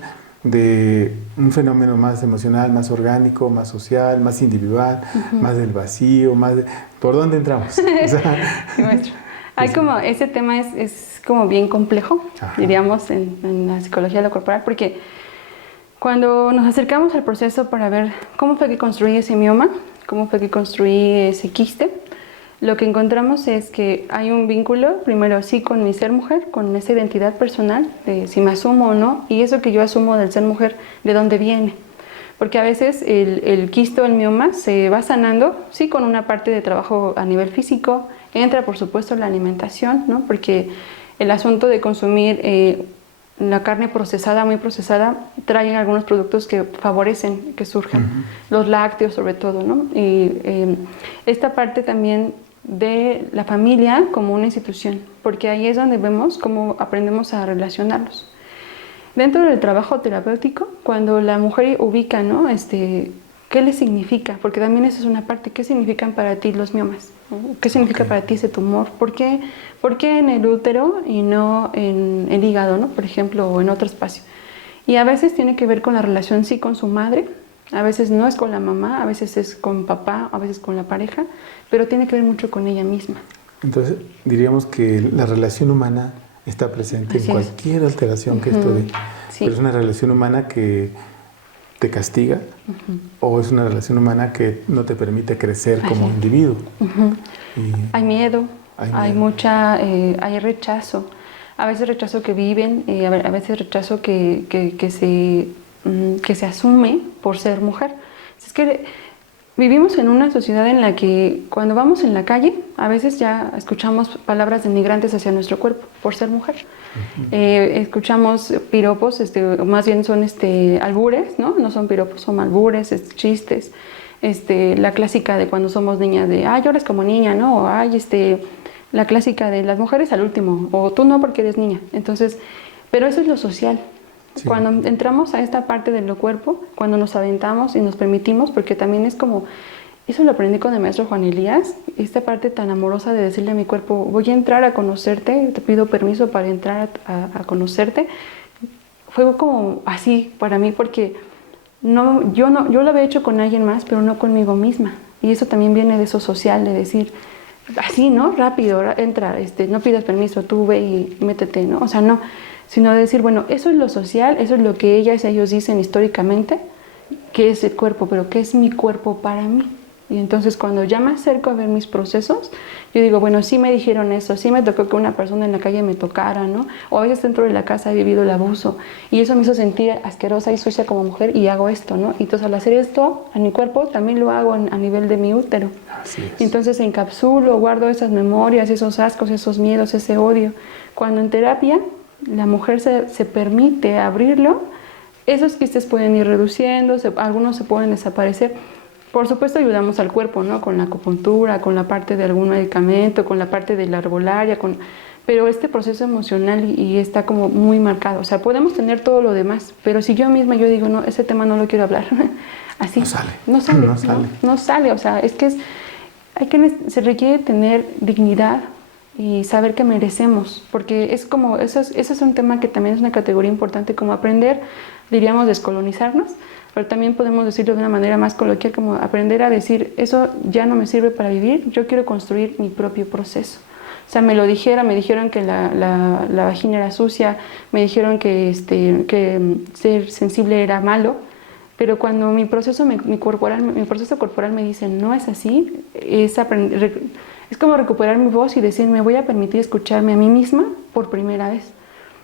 de un fenómeno más emocional, más orgánico, más social, más individual, más del vacío, más de... ¿Por dónde entramos? O sea, sí, maestro. Hay como, ese tema es como bien complejo, diríamos, en la psicología de lo corporal, porque cuando nos acercamos al proceso para ver cómo fue que construí ese mioma, cómo fue que construí ese quiste, lo que encontramos es que hay un vínculo, primero sí con mi ser mujer, con esa identidad personal, de si me asumo o no, y eso que yo asumo del ser mujer, ¿de dónde viene? Porque a veces el quiste o el mioma se va sanando, sí, con una parte de trabajo a nivel físico, entra por supuesto la alimentación, ¿no? Porque el asunto de consumir la carne procesada, muy procesada, trae algunos productos que favorecen que surjan, los lácteos sobre todo, ¿no? Y esta parte también de la familia como una institución, porque ahí es donde vemos cómo aprendemos a relacionarnos. Dentro del trabajo terapéutico, cuando la mujer ubica, ¿no? ¿Qué le significa? Porque también esa es una parte. ¿Qué significan para ti los miomas? ¿Qué significa para ti ese tumor? ¿Por qué en el útero y no en el hígado, ¿no? Por ejemplo, o en otro espacio? Y a veces tiene que ver con la relación, sí, con su madre. A veces no es con la mamá, a veces es con papá, a veces con la pareja, pero tiene que ver mucho con ella misma. Entonces, diríamos que la relación humana está presente en cualquier alteración que esto dé. Sí. Pero es una relación humana que te castiga o es una relación humana que no te permite crecer como individuo. Hay miedo, hay rechazo. A veces rechazo que viven, a veces rechazo que se asume por ser mujer. Es que vivimos en una sociedad en la que cuando vamos en la calle, a veces ya escuchamos palabras denigrantes hacia nuestro cuerpo por ser mujer. Escuchamos piropos, más bien son albures, ¿no? No son piropos, son albures, chistes. La clásica de cuando somos niñas de, ay, lloras como niña, ¿no? O, ay, la clásica de las mujeres al último, o tú no porque eres niña. Entonces, pero eso es lo social. Sí. Cuando entramos a esta parte de lo cuerpo, cuando nos aventamos y nos permitimos, porque también es como, eso lo aprendí con el maestro Juan Elías, esta parte tan amorosa de decirle a mi cuerpo, voy a entrar a conocerte, te pido permiso para entrar a conocerte. Fue como así para mí, porque yo lo había hecho con alguien más, pero no conmigo misma. Y eso también viene de eso social, de decir, así, ¿no? Rápido, entra, no pidas permiso, tú ve y métete, ¿no? O sea, no, sino de decir, bueno, eso es lo social, eso es lo que ellos dicen históricamente, que es el cuerpo, pero ¿qué es mi cuerpo para mí? Y entonces cuando ya me acerco a ver mis procesos, yo digo, bueno, sí me dijeron eso, sí me tocó que una persona en la calle me tocara, ¿no? O a veces dentro de la casa he vivido el abuso, y eso me hizo sentir asquerosa y sucia como mujer, y hago esto, ¿no? Y entonces al hacer esto a mi cuerpo, también lo hago a nivel de mi útero. Así es. Y entonces encapsulo, guardo esas memorias, esos ascos, esos miedos, ese odio. Cuando en terapia la mujer se permite abrirlo, esos quistes pueden ir reduciendo, algunos se pueden desaparecer. Por supuesto ayudamos al cuerpo, ¿no? Con la acupuntura, con la parte de algún medicamento, con la parte de la herbolaria, pero este proceso emocional y está como muy marcado. O sea, podemos tener todo lo demás, pero si yo misma digo, no, ese tema no lo quiero hablar, así. No sale. O sea, es que se requiere tener dignidad y saber que merecemos, porque es como, eso es un tema que también es una categoría importante, como aprender, diríamos, descolonizarnos, pero también podemos decirlo de una manera más coloquial, como aprender a decir, eso ya no me sirve para vivir, yo quiero construir mi propio proceso. O sea, me dijeron que la vagina era sucia, me dijeron que ser sensible era malo, pero cuando mi proceso corporal me dice, no es así, Es como recuperar mi voz y decir, me voy a permitir escucharme a mí misma por primera vez.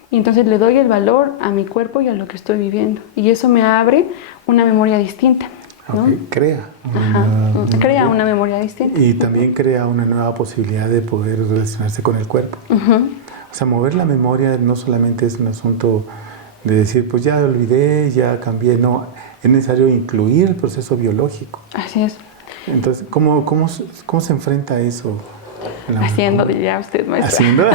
Y entonces le doy el valor a mi cuerpo y a lo que estoy viviendo. Y eso me abre una memoria distinta, ¿no? Okay. Crea una memoria distinta. Y también crea una nueva posibilidad de poder relacionarse con el cuerpo. O sea, mover la memoria no solamente es un asunto de decir, pues ya olvidé, ya cambié. No, es necesario incluir el proceso biológico. Así es. Entonces, ¿cómo se enfrenta a eso? Haciendo, diría usted, maestro. ¿Haciendo?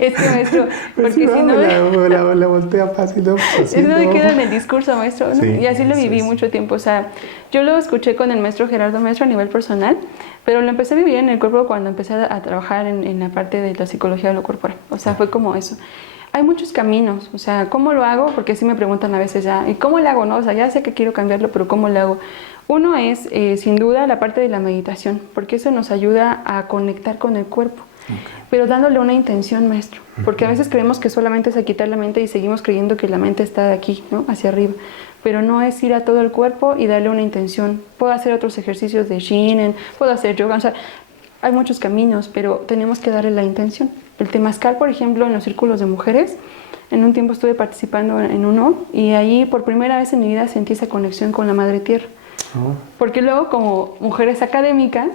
Es que, maestro, porque sí, si no... La voltea fácil, ¿no? Pues Eso me queda en el discurso, maestro, ¿no? Sí, y así lo viví mucho tiempo. O sea, yo lo escuché con el maestro Gerardo Maestro a nivel personal, pero lo empecé a vivir en el cuerpo cuando empecé a trabajar en la parte de la psicología de lo corporal. O sea, fue como eso. Hay muchos caminos, o sea, ¿cómo lo hago? Porque sí me preguntan a veces ya, ¿y cómo lo hago? No? O sea, ya sé que quiero cambiarlo, pero ¿cómo lo hago? Uno es, sin duda, la parte de la meditación, porque eso nos ayuda a conectar con el cuerpo, pero dándole una intención, maestro, porque a veces creemos que solamente es a quitar la mente y seguimos creyendo que la mente está de aquí, ¿no? Hacia arriba, pero no es ir a todo el cuerpo y darle una intención. Puedo hacer otros ejercicios de Shinen, puedo hacer yoga, o sea, hay muchos caminos, pero tenemos que darle la intención. El temazcal, por ejemplo, en los círculos de mujeres, en un tiempo estuve participando en uno y ahí por primera vez en mi vida sentí esa conexión con la Madre Tierra. Porque luego, como mujeres académicas,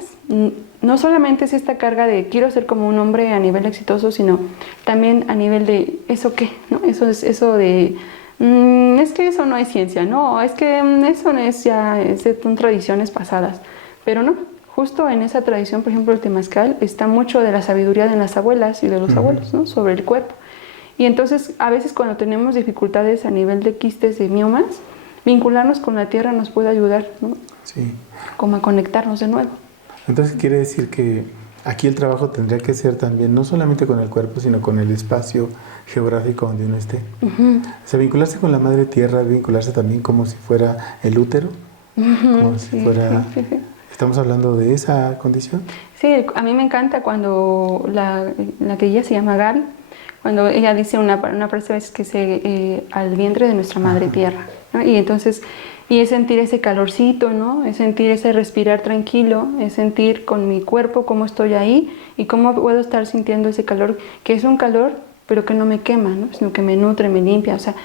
no solamente es esta carga de quiero ser como un hombre a nivel exitoso, sino también a nivel de ¿eso qué? ¿No? Eso es eso de es que eso no es ciencia, no, es que eso no es ya, son tradiciones pasadas, pero no. Justo en esa tradición, por ejemplo, el temazcal, está mucho de la sabiduría de las abuelas y de los abuelos, ¿no? Sobre el cuerpo. Y entonces, a veces cuando tenemos dificultades a nivel de quistes, de miomas, vincularnos con la tierra nos puede ayudar, ¿no? Sí. Como a conectarnos de nuevo. Entonces quiere decir que aquí el trabajo tendría que ser también, no solamente con el cuerpo, sino con el espacio geográfico donde uno esté. O sea, vincularse con la madre tierra, vincularse también como si fuera el útero, como si fuera... Sí. ¿Estamos hablando de esa condición? Sí, a mí me encanta cuando la que ella se llama Gaby, cuando ella dice una frase que es al vientre de nuestra madre tierra, ¿no? Y entonces, y es sentir ese calorcito, ¿no? Es sentir ese respirar tranquilo, es sentir con mi cuerpo cómo estoy ahí y cómo puedo estar sintiendo ese calor, que es un calor, pero que no me quema, ¿no? Sino que me nutre, me limpia, o sea,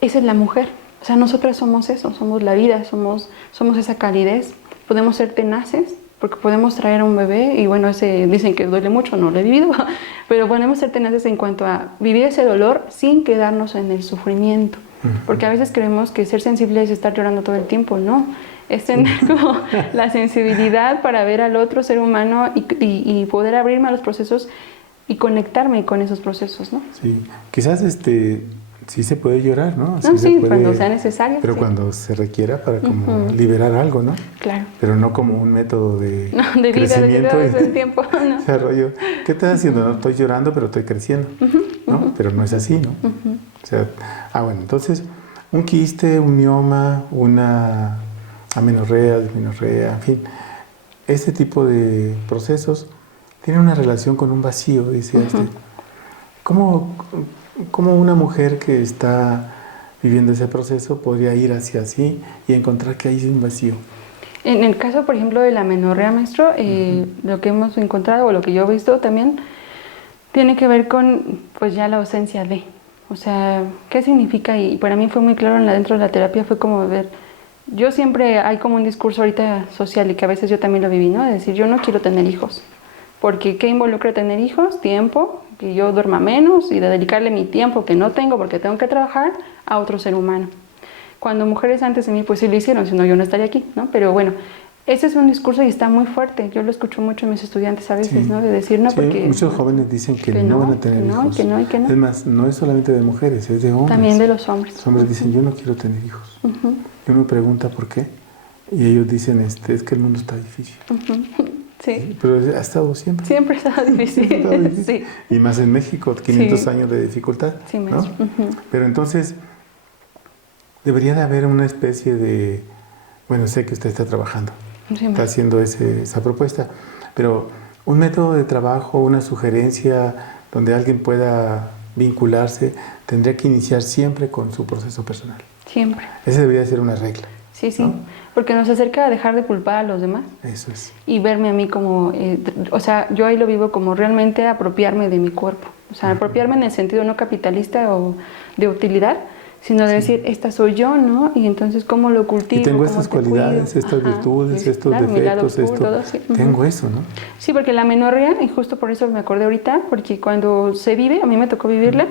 esa es la mujer. O sea, nosotras somos eso, somos la vida, somos esa calidez. Podemos ser tenaces, porque podemos traer a un bebé, y bueno, dicen que duele mucho, no lo he vivido, pero podemos ser tenaces en cuanto a vivir ese dolor sin quedarnos en el sufrimiento. Porque a veces creemos que ser sensible es estar llorando todo el tiempo, no. Es tener como la sensibilidad para ver al otro ser humano y poder abrirme a los procesos y conectarme con esos procesos, ¿no? Sí, quizás sí se puede llorar, ¿no? Sí, se puede, cuando sea necesario. Pero sí. Cuando se requiera para como liberar algo, ¿no? Claro. Pero no como un método de crecimiento vida, de tiempo, ¿no? Desarrollo. ¿Qué estás haciendo? No, estoy llorando, pero estoy creciendo, ¿no? Pero no es así, ¿no? O sea, bueno, entonces, un quiste, un mioma, una amenorrea, dismenorrea, en fin, este tipo de procesos tienen una relación con un vacío, dice ¿Cómo una mujer que está viviendo ese proceso podría ir hacia así y encontrar que hay un vacío? En el caso, por ejemplo, de la amenorrea, maestro, lo que hemos encontrado o lo que yo he visto también tiene que ver con, pues, ya la ausencia de. O sea, ¿qué significa? Y para mí fue muy claro dentro de la terapia, fue como ver, yo siempre hay como un discurso ahorita social y que a veces yo también lo viví, ¿no? De decir, yo no quiero tener hijos. Porque ¿qué involucra tener hijos? Tiempo, que yo duerma menos y de dedicarle mi tiempo que no tengo porque tengo que trabajar a otro ser humano. Cuando mujeres antes de mí pues sí lo hicieron, si no yo no estaría aquí, ¿no? Pero bueno, ese es un discurso y está muy fuerte. Yo lo escucho mucho en mis estudiantes a veces, ¿no? De decir no porque... Muchos jóvenes dicen que no van a tener hijos. Que no. Es más, no es solamente de mujeres, es de hombres. También de los hombres. Los hombres dicen, yo no quiero tener hijos. Y uno pregunta por qué. Y ellos dicen, es que el mundo está difícil. Sí. Pero ha estado siempre. Siempre ha estado difícil. Sí. Y más en México, 500 años de dificultad. Sí, ¿no? Pero entonces, debería de haber una especie de... Bueno, sé que usted está trabajando, está haciendo esa propuesta, pero un método de trabajo, una sugerencia donde alguien pueda vincularse, tendría que iniciar siempre con su proceso personal. Siempre. Esa debería ser una regla. Sí, sí, ¿no? porque nos acerca a dejar de culpar a los demás Eso es. y verme a mí como, o sea, yo ahí lo vivo como realmente apropiarme de mi cuerpo, o sea, apropiarme en el sentido no capitalista o de utilidad, sino de Sí. decir, esta soy yo, ¿no? Y entonces, ¿cómo lo Y cultivo? tengo ¿Cómo estas te cuido? cualidades, estas Ajá, virtudes, y estos claro, mi lado defectos, oscuro, esto. todo, sí. Ujú. Tengo eso, ¿no? Sí, porque la menorrea, y justo por eso me acordé ahorita, porque cuando se vive, a mí me tocó vivirla,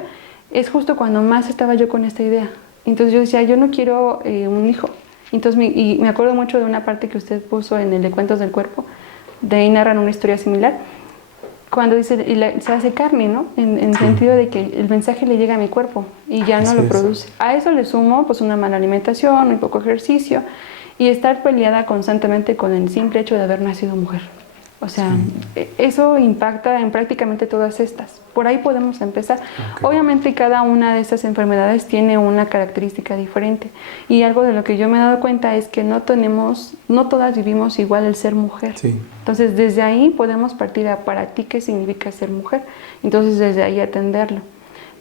es justo cuando más estaba yo con esta idea. Entonces yo decía, yo no quiero un hijo. Entonces, y me acuerdo mucho de una parte que usted puso en el de Cuentos del Cuerpo, de ahí narran una historia similar, cuando dice, se hace carne, ¿no? En Sí. sentido de que el mensaje le llega a mi cuerpo y ya no Así lo es. produce. A eso le sumo pues una mala alimentación, un poco ejercicio y estar peleada constantemente con el simple hecho de haber nacido mujer. O sea, Sí. eso impacta en prácticamente todas estas. Por ahí podemos empezar. Ok. Obviamente cada una de estas enfermedades tiene una característica diferente. Y algo de lo que yo me he dado cuenta es que no todas vivimos igual el ser mujer. Sí. Entonces desde ahí podemos partir a para ti qué significa ser mujer. Entonces desde ahí atenderlo.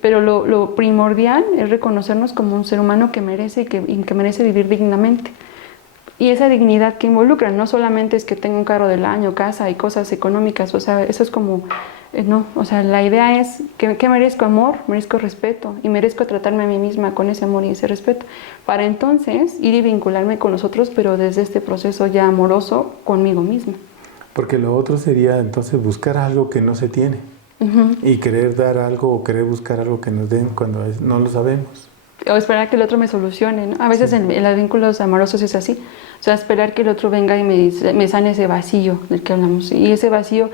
Pero lo primordial es reconocernos como un ser humano que merece y que merece vivir dignamente. Y esa dignidad que involucra, no solamente es que tenga un carro del año, casa y cosas económicas, o sea, eso es como, no, o sea, la idea es que merezco amor, merezco respeto y merezco tratarme a mí misma con ese amor y ese respeto, para entonces ir y vincularme con los otros, pero desde este proceso ya amoroso conmigo misma. Porque lo otro sería entonces buscar algo que no se tiene y querer dar algo o querer buscar algo que nos den cuando no lo sabemos. O esperar que el otro me solucione, ¿no? A veces Sí. en los vínculos amorosos es así. O sea, esperar que el otro venga y me sane ese vacío del que hablamos. Y ese vacío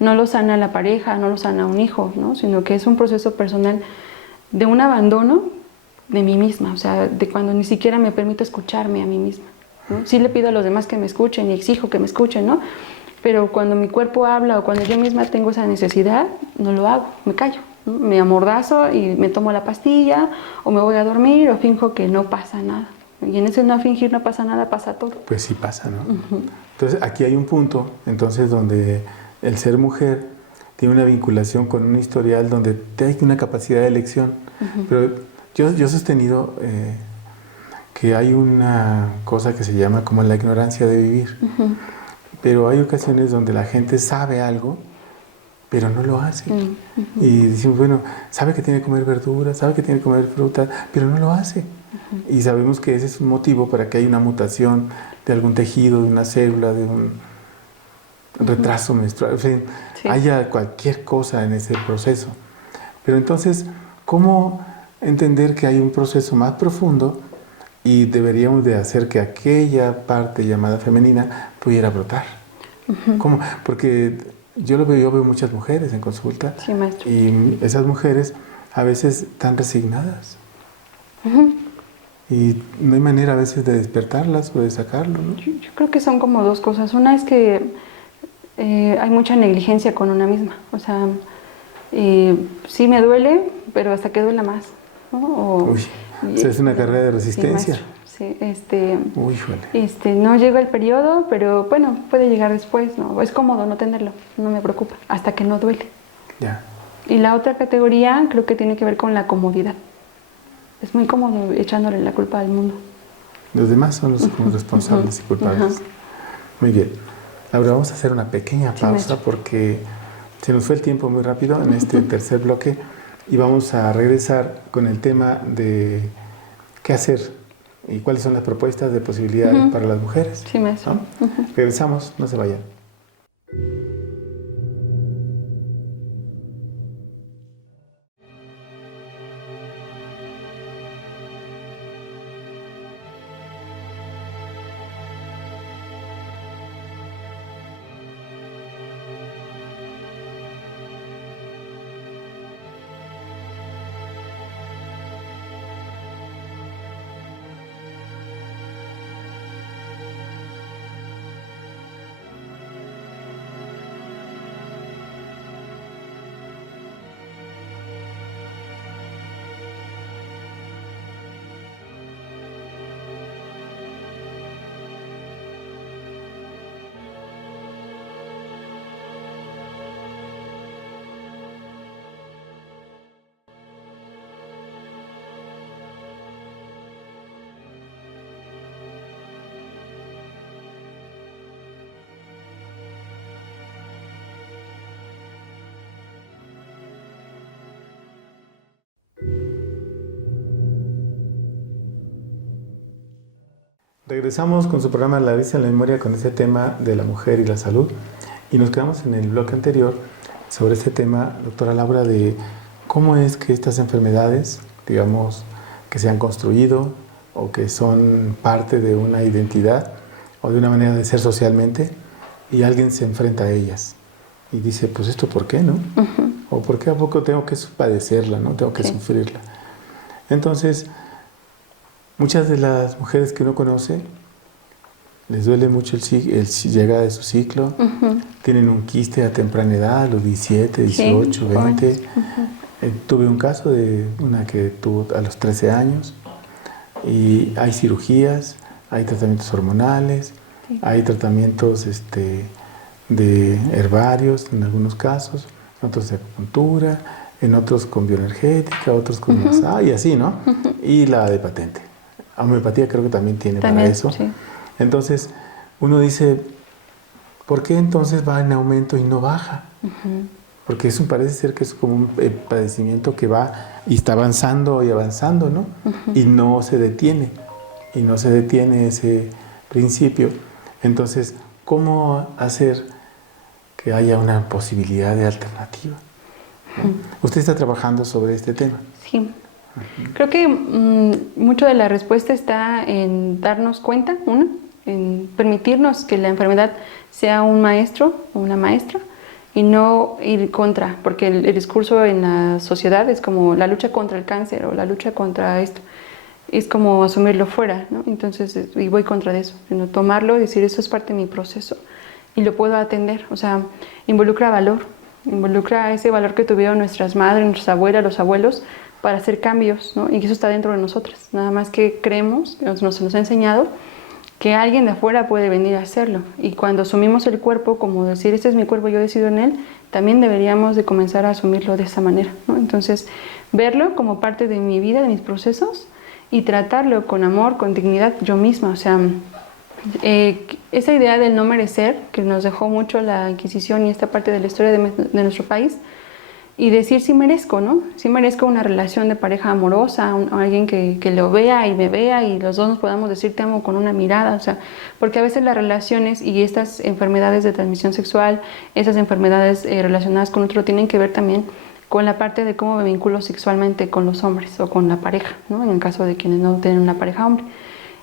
no lo sana la pareja, no lo sana un hijo, ¿no? Sino que es un proceso personal de un abandono de mí misma. O sea, de cuando ni siquiera me permito escucharme a mí misma, ¿no? Sí le pido a los demás que me escuchen y exijo que me escuchen, ¿no? Pero cuando mi cuerpo habla o cuando yo misma tengo esa necesidad, no lo hago, me callo, ¿no? Me amordazo y me tomo la pastilla o me voy a dormir o finjo que no pasa nada. Y en ese no fingir no pasa nada, pasa todo. Pues sí pasa, ¿no? Entonces aquí hay un punto, entonces donde el ser mujer tiene una vinculación con un historial donde hay una capacidad de elección. Pero yo he sostenido que hay una cosa que se llama como la ignorancia de vivir. Pero hay ocasiones donde la gente sabe algo, pero no lo hace. Y decimos, bueno, sabe que tiene que comer verduras, sabe que tiene que comer fruta, pero no lo hace. Y sabemos que ese es un motivo para que haya una mutación de algún tejido, de una célula, de un retraso menstrual, en fin, Sí. haya cualquier cosa en ese proceso. Pero entonces, ¿cómo entender que hay un proceso más profundo y deberíamos de hacer que aquella parte llamada femenina pudiera brotar? ¿Cómo? Porque yo veo muchas mujeres en consulta Sí, maestro. y esas mujeres a veces están resignadas y no hay manera a veces de despertarlas o de sacarlo, ¿no? Yo creo que son como dos cosas. Una es que hay mucha negligencia con una misma. O sea, sí me duele, pero hasta que duela más, ¿no? Uy, o sea, es una carrera de resistencia. Sí, Uy, híjole. no llega el periodo, pero bueno, puede llegar después, ¿no? Es cómodo no tenerlo, no me preocupa, hasta que no duele. Ya. Y la otra categoría creo que tiene que ver con la comodidad. Es muy cómodo echándole la culpa al mundo. Los demás son los responsables y culpables. Muy bien. Ahora vamos a hacer una pequeña pausa maestro. porque se nos fue el tiempo muy rápido en este tercer bloque y vamos a regresar con el tema de qué hacer y cuáles son las propuestas de posibilidades para las mujeres. Sí, maestro. ¿No? Regresamos, no se vayan. Regresamos con su programa La Risa en la Memoria con ese tema de la mujer y la salud. Y nos quedamos en el bloque anterior sobre este tema, doctora Laura, de cómo es que estas enfermedades, digamos, que se han construido o que son parte de una identidad o de una manera de ser socialmente, y alguien se enfrenta a ellas y dice, pues esto ¿por qué, no? O ¿por qué a poco tengo que padecerla, no? Tengo que sufrirla. Entonces, muchas de las mujeres que uno conoce les duele mucho el llegada de su ciclo, tienen un quiste a temprana edad, a los 17, 18, 20. Tuve un caso de una que tuvo a los 13 años y hay cirugías, hay tratamientos hormonales, hay tratamientos de herbarios en algunos casos, en otros de acupuntura, en otros con bioenergética, otros con masaje y así, ¿no? Y la de patente. Homeopatía creo que también tiene para eso. Sí. Entonces, uno dice, ¿por qué entonces va en aumento y no baja? Porque eso parece ser que es como un padecimiento que va y está avanzando y avanzando, ¿no? Y no se detiene. Y no se detiene ese principio. Entonces, ¿cómo hacer que haya una posibilidad de alternativa? Usted está trabajando sobre este tema. Sí. Creo que mucho de la respuesta está en darnos cuenta, en permitirnos que la enfermedad sea un maestro o una maestra y no ir contra, porque el discurso en la sociedad es como la lucha contra el cáncer o la lucha contra esto, es como asumirlo fuera, ¿no? Entonces, y voy contra de eso, sino tomarlo y decir, eso es parte de mi proceso y lo puedo atender, o sea, involucra valor, involucra ese valor que tuvieron nuestras madres, nuestras abuelas, los abuelos, para hacer cambios, ¿no? Y que eso está dentro de nosotras. Nada más que creemos, nos ha enseñado que alguien de afuera puede venir a hacerlo. Y cuando asumimos el cuerpo, como decir, este es mi cuerpo, yo decido en él, también deberíamos de comenzar a asumirlo de esa manera, ¿no? Entonces, verlo como parte de mi vida, de mis procesos, y tratarlo con amor, con dignidad, yo misma. O sea, esa idea del no merecer, que nos dejó mucho la Inquisición y esta parte de la historia de nuestro país, y decir sí merezco, ¿no? Sí merezco una relación de pareja amorosa, alguien que lo vea y me vea y los dos nos podamos decir te amo con una mirada, o sea, porque a veces las relaciones y estas enfermedades de transmisión sexual, esas enfermedades relacionadas con otro tienen que ver también con la parte de cómo me vinculo sexualmente con los hombres o con la pareja, ¿no? En el caso de quienes no tienen una pareja hombre.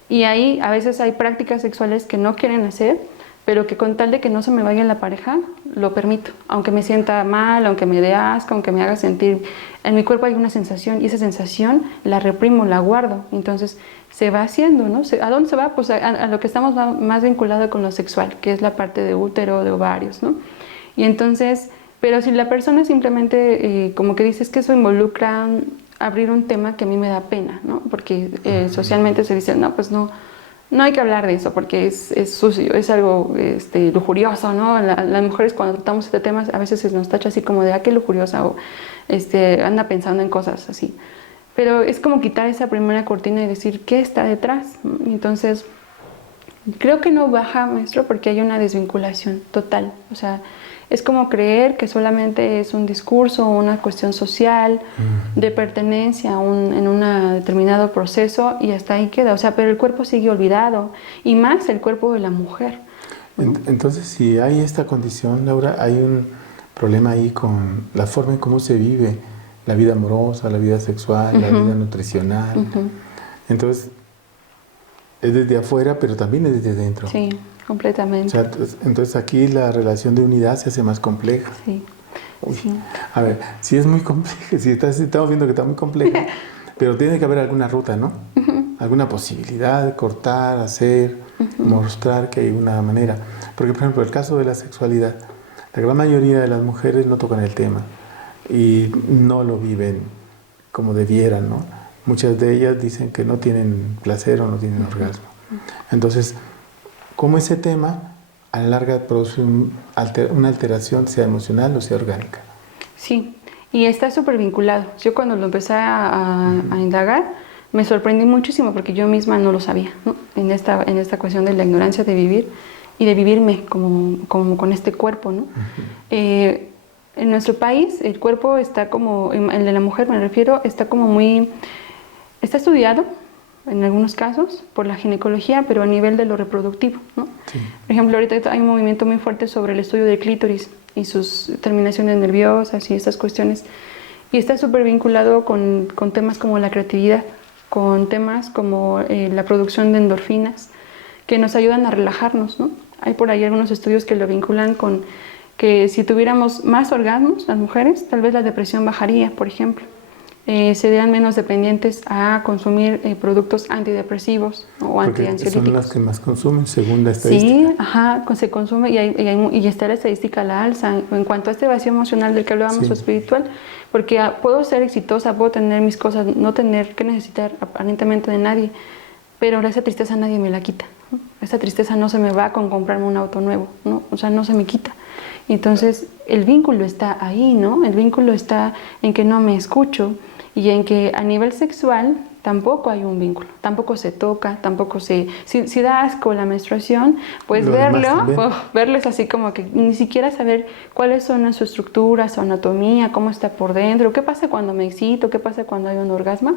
Y ahí a veces hay prácticas sexuales que no quieren hacer, pero que con tal de que no se me vaya la pareja, lo permito. Aunque me sienta mal, aunque me dé asco, aunque me haga sentir... En mi cuerpo hay una sensación y esa sensación la reprimo, la guardo. Entonces se va haciendo, ¿no? ¿A dónde se va? Pues a lo que estamos más vinculado con lo sexual, que es la parte de útero, de ovarios, ¿no? Y entonces, pero si la persona simplemente como que dice es que eso involucra abrir un tema que a mí me da pena, ¿no? Porque socialmente se dice, no, pues no hay que hablar de eso porque es sucio, es algo lujurioso, ¿no? Las mujeres cuando tratamos este tema a veces se nos tacha así como de, qué lujuriosa, o anda pensando en cosas así. Pero es como quitar esa primera cortina y decir, ¿qué está detrás? Entonces, creo que no baja, maestro, porque hay una desvinculación total. O sea, es como creer que solamente es un discurso, una cuestión social, de pertenencia en un determinado proceso y hasta ahí queda. O sea, pero el cuerpo sigue olvidado y más el cuerpo de la mujer. Entonces, si hay esta condición, Laura, hay un problema ahí con la forma en cómo se vive la vida amorosa, la vida sexual, la vida nutricional. Entonces, es desde afuera, pero también es desde dentro. Sí. Completamente. O sea, entonces aquí la relación de unidad se hace más compleja. Sí. Sí. A ver, si es muy compleja, si estamos viendo que está muy compleja, pero tiene que haber alguna ruta, ¿no? Alguna posibilidad de cortar, hacer, mostrar que hay una manera. Porque, por ejemplo, el caso de la sexualidad, la gran mayoría de las mujeres no tocan el tema y no lo viven como debieran, ¿no? Muchas de ellas dicen que no tienen placer o no tienen orgasmo. Entonces, cómo ese tema a la larga produce una alteración, sea emocional o sea orgánica. Sí, y está súper vinculado. Yo cuando lo empecé a indagar, me sorprendí muchísimo porque yo misma no lo sabía, ¿no? En esta cuestión de la ignorancia de vivir y de vivirme como con este cuerpo, ¿no? En nuestro país el cuerpo está como, el de la mujer me refiero, está como está estudiado. en algunos casos, por la ginecología, pero a nivel de lo reproductivo, ¿no? Sí. Por ejemplo, ahorita hay un movimiento muy fuerte sobre el estudio del clítoris y sus terminaciones nerviosas y estas cuestiones. Y está súper vinculado con temas como la creatividad, con temas como la producción de endorfinas, que nos ayudan a relajarnos, ¿no? Hay por ahí algunos estudios que lo vinculan con que si tuviéramos más orgasmos, las mujeres, tal vez la depresión bajaría, por ejemplo. Serían menos dependientes a consumir productos antidepresivos o antiansiolíticos. Son las que más consumen, según la estadística. Sí, ajá, se consume y está la estadística a la alza en cuanto a este vacío emocional del que hablábamos, Sí. o espiritual, porque puedo ser exitosa, puedo tener mis cosas, no tener que necesitar aparentemente de nadie, pero esa tristeza nadie me la quita, ¿no? Esa tristeza no se me va con comprarme un auto nuevo, ¿no? O sea, no se me quita. Entonces, el vínculo está ahí, ¿no? El vínculo está en que no me escucho y en que a nivel sexual tampoco hay un vínculo, tampoco se toca, tampoco se... Si da asco la menstruación, pues verlo es así como que ni siquiera saber cuáles son su estructura, su anatomía, cómo está por dentro, qué pasa cuando me excito, qué pasa cuando hay un orgasmo.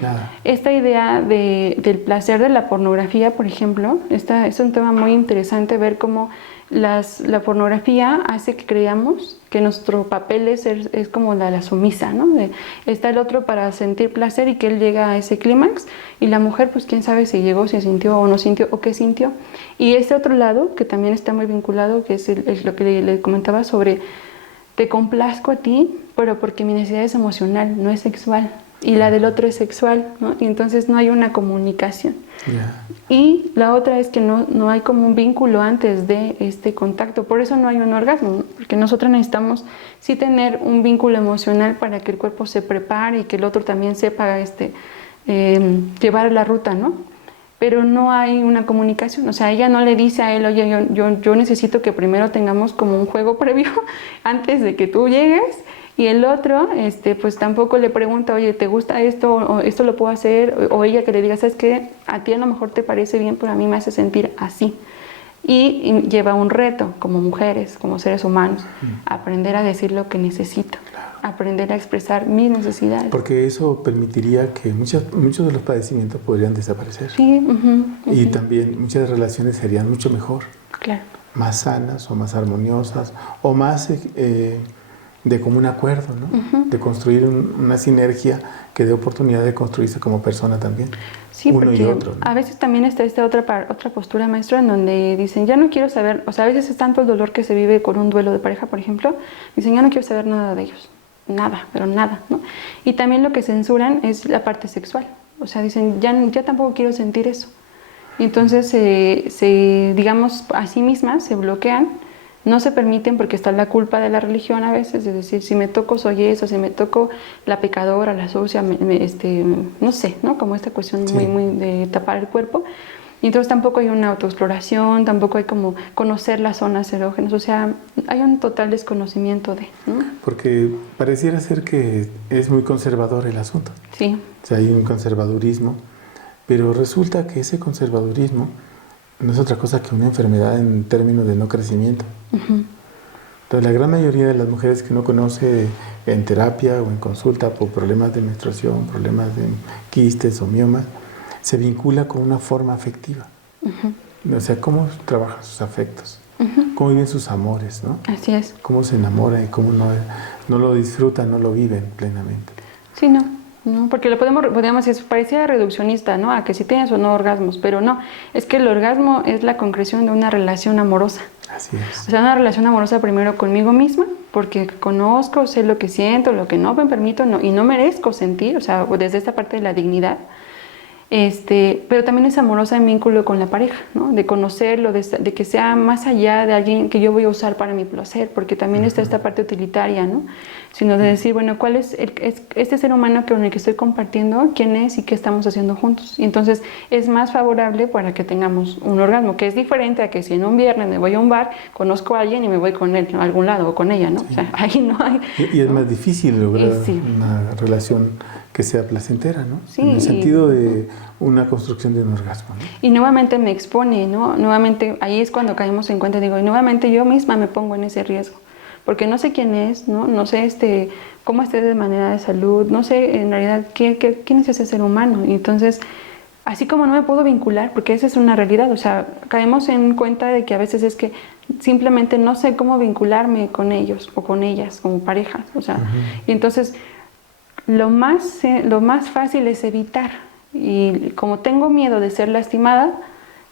Nada. Esta idea del placer de la pornografía, por ejemplo, es un tema muy interesante ver cómo la pornografía hace que creamos que nuestro papel es como la sumisa, ¿no? Está el otro para sentir placer y que él llega a ese clímax y la mujer, pues quién sabe si llegó, si sintió o no sintió o qué sintió. Y este otro lado, que también está muy vinculado, que es lo que le comentaba sobre te complazco a ti, pero porque mi necesidad es emocional, no es sexual. Y la del otro es sexual, ¿no? Y entonces no hay una comunicación. Yeah. Y la otra es que no hay como un vínculo antes de este contacto. Por eso no hay un orgasmo, ¿no? Porque nosotros necesitamos sí tener un vínculo emocional para que el cuerpo se prepare y que el otro también sepa llevar la ruta, ¿no? Pero no hay una comunicación. O sea, ella no le dice a él, oye, yo necesito que primero tengamos como un juego previo antes de que tú llegues. Y el otro, pues tampoco le pregunta, oye, ¿te gusta esto? ¿O esto lo puedo hacer? O ella que le diga, ¿sabes qué? A ti a lo mejor te parece bien, pero a mí me hace sentir así. Y lleva un reto como mujeres, como seres humanos, aprender a decir lo que necesito, aprender a expresar mis necesidades. Porque eso permitiría que muchos de los padecimientos podrían desaparecer. Sí, Y también muchas relaciones serían mucho mejor. Claro. Más sanas o más armoniosas o más de común acuerdo, ¿no? De construir una sinergia que dé oportunidad de construirse como persona también. Sí, uno porque y otro, ¿no? a veces también está esta otra postura, maestro, en donde dicen, ya no quiero saber, o sea, a veces es tanto el dolor que se vive con un duelo de pareja, por ejemplo, dicen, ya no quiero saber nada de ellos, nada, pero nada, ¿no? Y también lo que censuran es la parte sexual, o sea, dicen, ya tampoco quiero sentir eso. Y entonces, digamos, a sí mismas se bloquean, no se permiten porque está la culpa de la religión a veces, es decir, si me toco soy eso, si me toco la pecadora, la sucia, no sé, ¿no? Como esta cuestión Sí. muy de tapar el cuerpo. Y entonces tampoco hay una autoexploración, tampoco hay como conocer las zonas erógenas, o sea, hay un total desconocimiento de, ¿no? Porque pareciera ser que es muy conservador el asunto. Sí. O sea, hay un conservadurismo, pero resulta que ese conservadurismo no es otra cosa que una enfermedad en términos de no crecimiento. Entonces, la gran mayoría de las mujeres que uno conoce en terapia o en consulta por problemas de menstruación, problemas de quistes o miomas, se vincula con una forma afectiva. O sea, cómo trabajan sus afectos, cómo viven sus amores, ¿no? Así es. Cómo se enamoran y cómo no lo disfrutan, no lo viven plenamente. Sí, no, porque lo podríamos decir, parecía reduccionista, ¿no? A que si tienes o no orgasmos, pero no, es que el orgasmo es la concreción de una relación amorosa. Así es. O sea, una relación amorosa primero conmigo misma, porque conozco, sé lo que siento, lo que no me permito y no merezco sentir, o sea, desde esta parte de la dignidad. Pero también es amorosa en vínculo con la pareja, ¿no? De conocerlo, de que sea más allá de alguien que yo voy a usar para mi placer, porque también está esta parte utilitaria, ¿no? Sino de decir, bueno, ¿cuál es este ser humano con el que estoy compartiendo? ¿Quién es y qué estamos haciendo juntos? Y entonces es más favorable para que tengamos un orgasmo, que es diferente a que si en un viernes me voy a un bar, conozco a alguien y me voy con él a algún lado o con ella, ¿no? Sí. O sea, ahí no hay... Y es más difícil lograr sí. una relación que sea placentera, ¿no? Sí, en el sentido de una construcción de un orgasmo, ¿no? Y nuevamente me expone, ¿no? Nuevamente, ahí es cuando caemos en cuenta, digo, y nuevamente yo misma me pongo en ese riesgo, porque no sé quién es, ¿no? No sé cómo esté de manera de salud, no sé en realidad quién es ese ser humano, y entonces así como no me puedo vincular, porque esa es una realidad, o sea, caemos en cuenta de que a veces es que simplemente no sé cómo vincularme con ellos o con ellas como parejas, o sea, y entonces lo más fácil es evitar, y como tengo miedo de ser lastimada,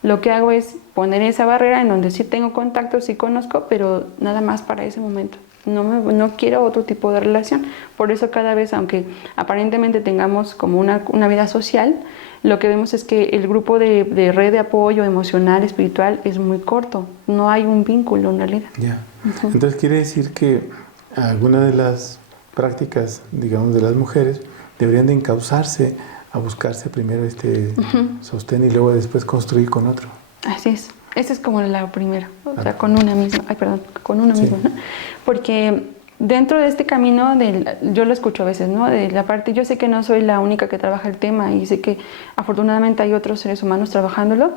lo que hago es poner esa barrera en donde sí tengo contacto, sí conozco, pero nada más para ese momento. No quiero otro tipo de relación. Por eso cada vez, aunque aparentemente tengamos como una vida social, lo que vemos es que el grupo de red de apoyo emocional, espiritual, es muy corto. No hay un vínculo en realidad. Ya. Entonces quiere decir que alguna de las prácticas, digamos, de las mujeres deberían de encauzarse a buscarse primero este sostén y luego después construir con otro. Así es. Esa es como la primera, o sea, con una misma, con uno mismo, ¿no? Porque dentro de este camino, yo lo escucho a veces, ¿no? De la parte, yo sé que no soy la única que trabaja el tema y sé que afortunadamente hay otros seres humanos trabajándolo,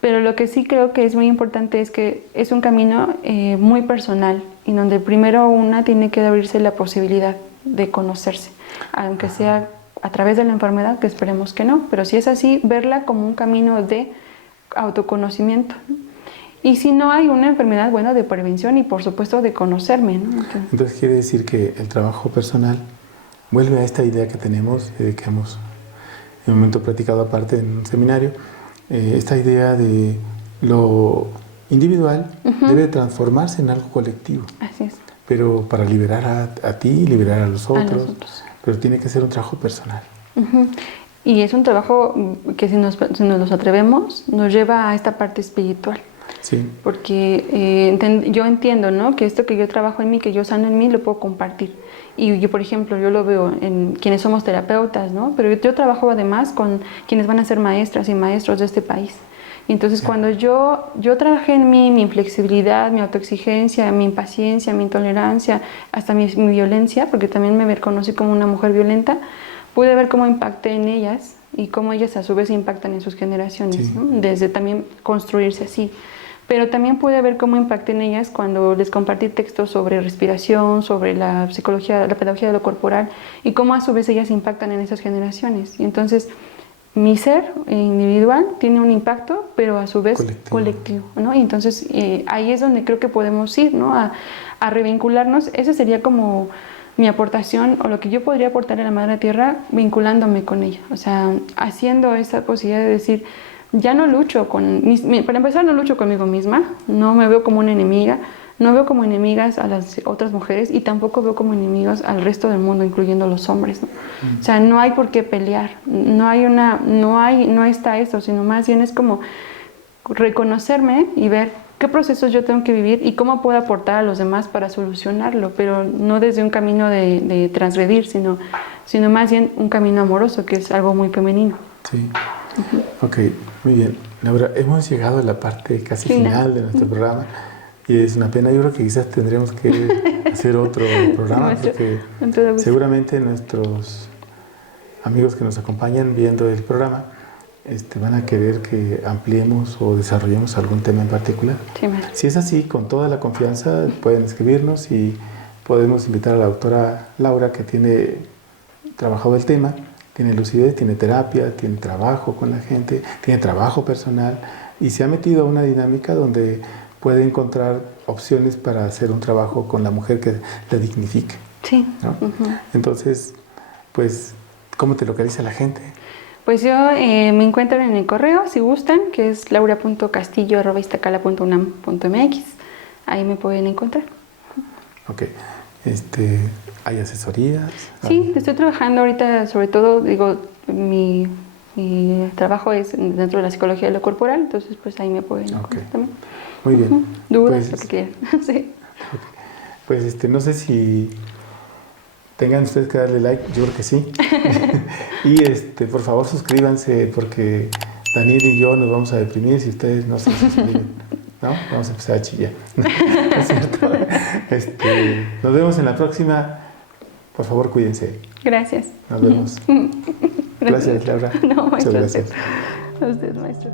pero lo que sí creo que es muy importante es que es un camino muy personal y donde primero una tiene que abrirse la posibilidad de conocerse, aunque sea a través de la enfermedad, que esperemos que no, pero si es así, verla como un camino de autoconocimiento. Y si no hay una enfermedad, bueno, de prevención y por supuesto de conocerme, ¿no? Entonces quiere decir que el trabajo personal vuelve a esta idea que tenemos, que hemos en un momento platicado aparte en un seminario, esta idea de lo individual debe transformarse en algo colectivo. Así es. Pero para liberar a ti, liberar a los otros, pero tiene que ser un trabajo personal. Y es un trabajo que si nos los atrevemos, nos lleva a esta parte espiritual. Sí. Porque yo entiendo, ¿no? Que esto que yo trabajo en mí, que yo sano en mí, lo puedo compartir. Y yo, por ejemplo, yo lo veo en quienes somos terapeutas, ¿no? Pero yo trabajo además con quienes van a ser maestras y maestros de este país. Y entonces cuando yo trabajé en mí, mi inflexibilidad, mi autoexigencia, mi impaciencia, mi intolerancia, hasta mi violencia, porque también me reconocí como una mujer violenta, pude ver cómo impacté en ellas y cómo ellas a su vez impactan en sus generaciones, ¿no? Desde también construirse así. Pero también pude ver cómo impacté en ellas cuando les compartí textos sobre respiración, sobre la psicología, la pedagogía de lo corporal y cómo a su vez ellas impactan en esas generaciones. Y entonces mi ser individual tiene un impacto, pero a su vez colectivo, ¿no? Y entonces ahí es donde creo que podemos ir, ¿no? A revincularnos. Esa sería como mi aportación o lo que yo podría aportar a la Madre Tierra vinculándome con ella. O sea, haciendo esa posibilidad de decir, ya no lucho para empezar no lucho conmigo misma, no me veo como una enemiga, no veo como enemigas a las otras mujeres y tampoco veo como enemigos al resto del mundo, incluyendo los hombres, ¿no? O sea, no hay por qué pelear, no está eso, sino más bien es como reconocerme y ver qué procesos yo tengo que vivir y cómo puedo aportar a los demás para solucionarlo, pero no desde un camino de transgredir, sino más bien un camino amoroso, que es algo muy femenino. Sí. Ok, muy bien. Laura, hemos llegado a la parte casi final de nuestro programa y es una pena. Yo creo que quizás tendremos que hacer otro programa porque seguramente nuestros amigos que nos acompañan viendo el programa van a querer que ampliemos o desarrollemos algún tema en particular. Sí, si es así, con toda la confianza pueden escribirnos y podemos invitar a la doctora Laura, que tiene trabajado el tema, tiene lucidez, tiene terapia, tiene trabajo con la gente, tiene trabajo personal y se ha metido a una dinámica donde puede encontrar opciones para hacer un trabajo con la mujer que la dignifique. Sí. ¿No? Entonces, pues, ¿cómo te localiza la gente? Pues yo me encuentro en el correo, si gustan, que es laura.castillo@iztacala.unam.mx. Ahí me pueden encontrar. Ok. ¿Hay asesorías? Sí, estoy trabajando ahorita, sobre todo, digo, mi trabajo es dentro de la psicología de lo corporal, entonces pues ahí me pueden encontrar también. Muy bien. Dudas, lo que quieran. Sí. Pues no sé si tengan ustedes que darle like, yo creo que sí. Y por favor suscríbanse porque Daniel y yo nos vamos a deprimir si ustedes no se suscriben, ¿no? Vamos a empezar a chillar. ¿No es cierto? Nos vemos en la próxima. Por favor, cuídense. Gracias. Nos vemos. Gracias, Laura. No, maestro. Muchas gracias. A usted, maestro.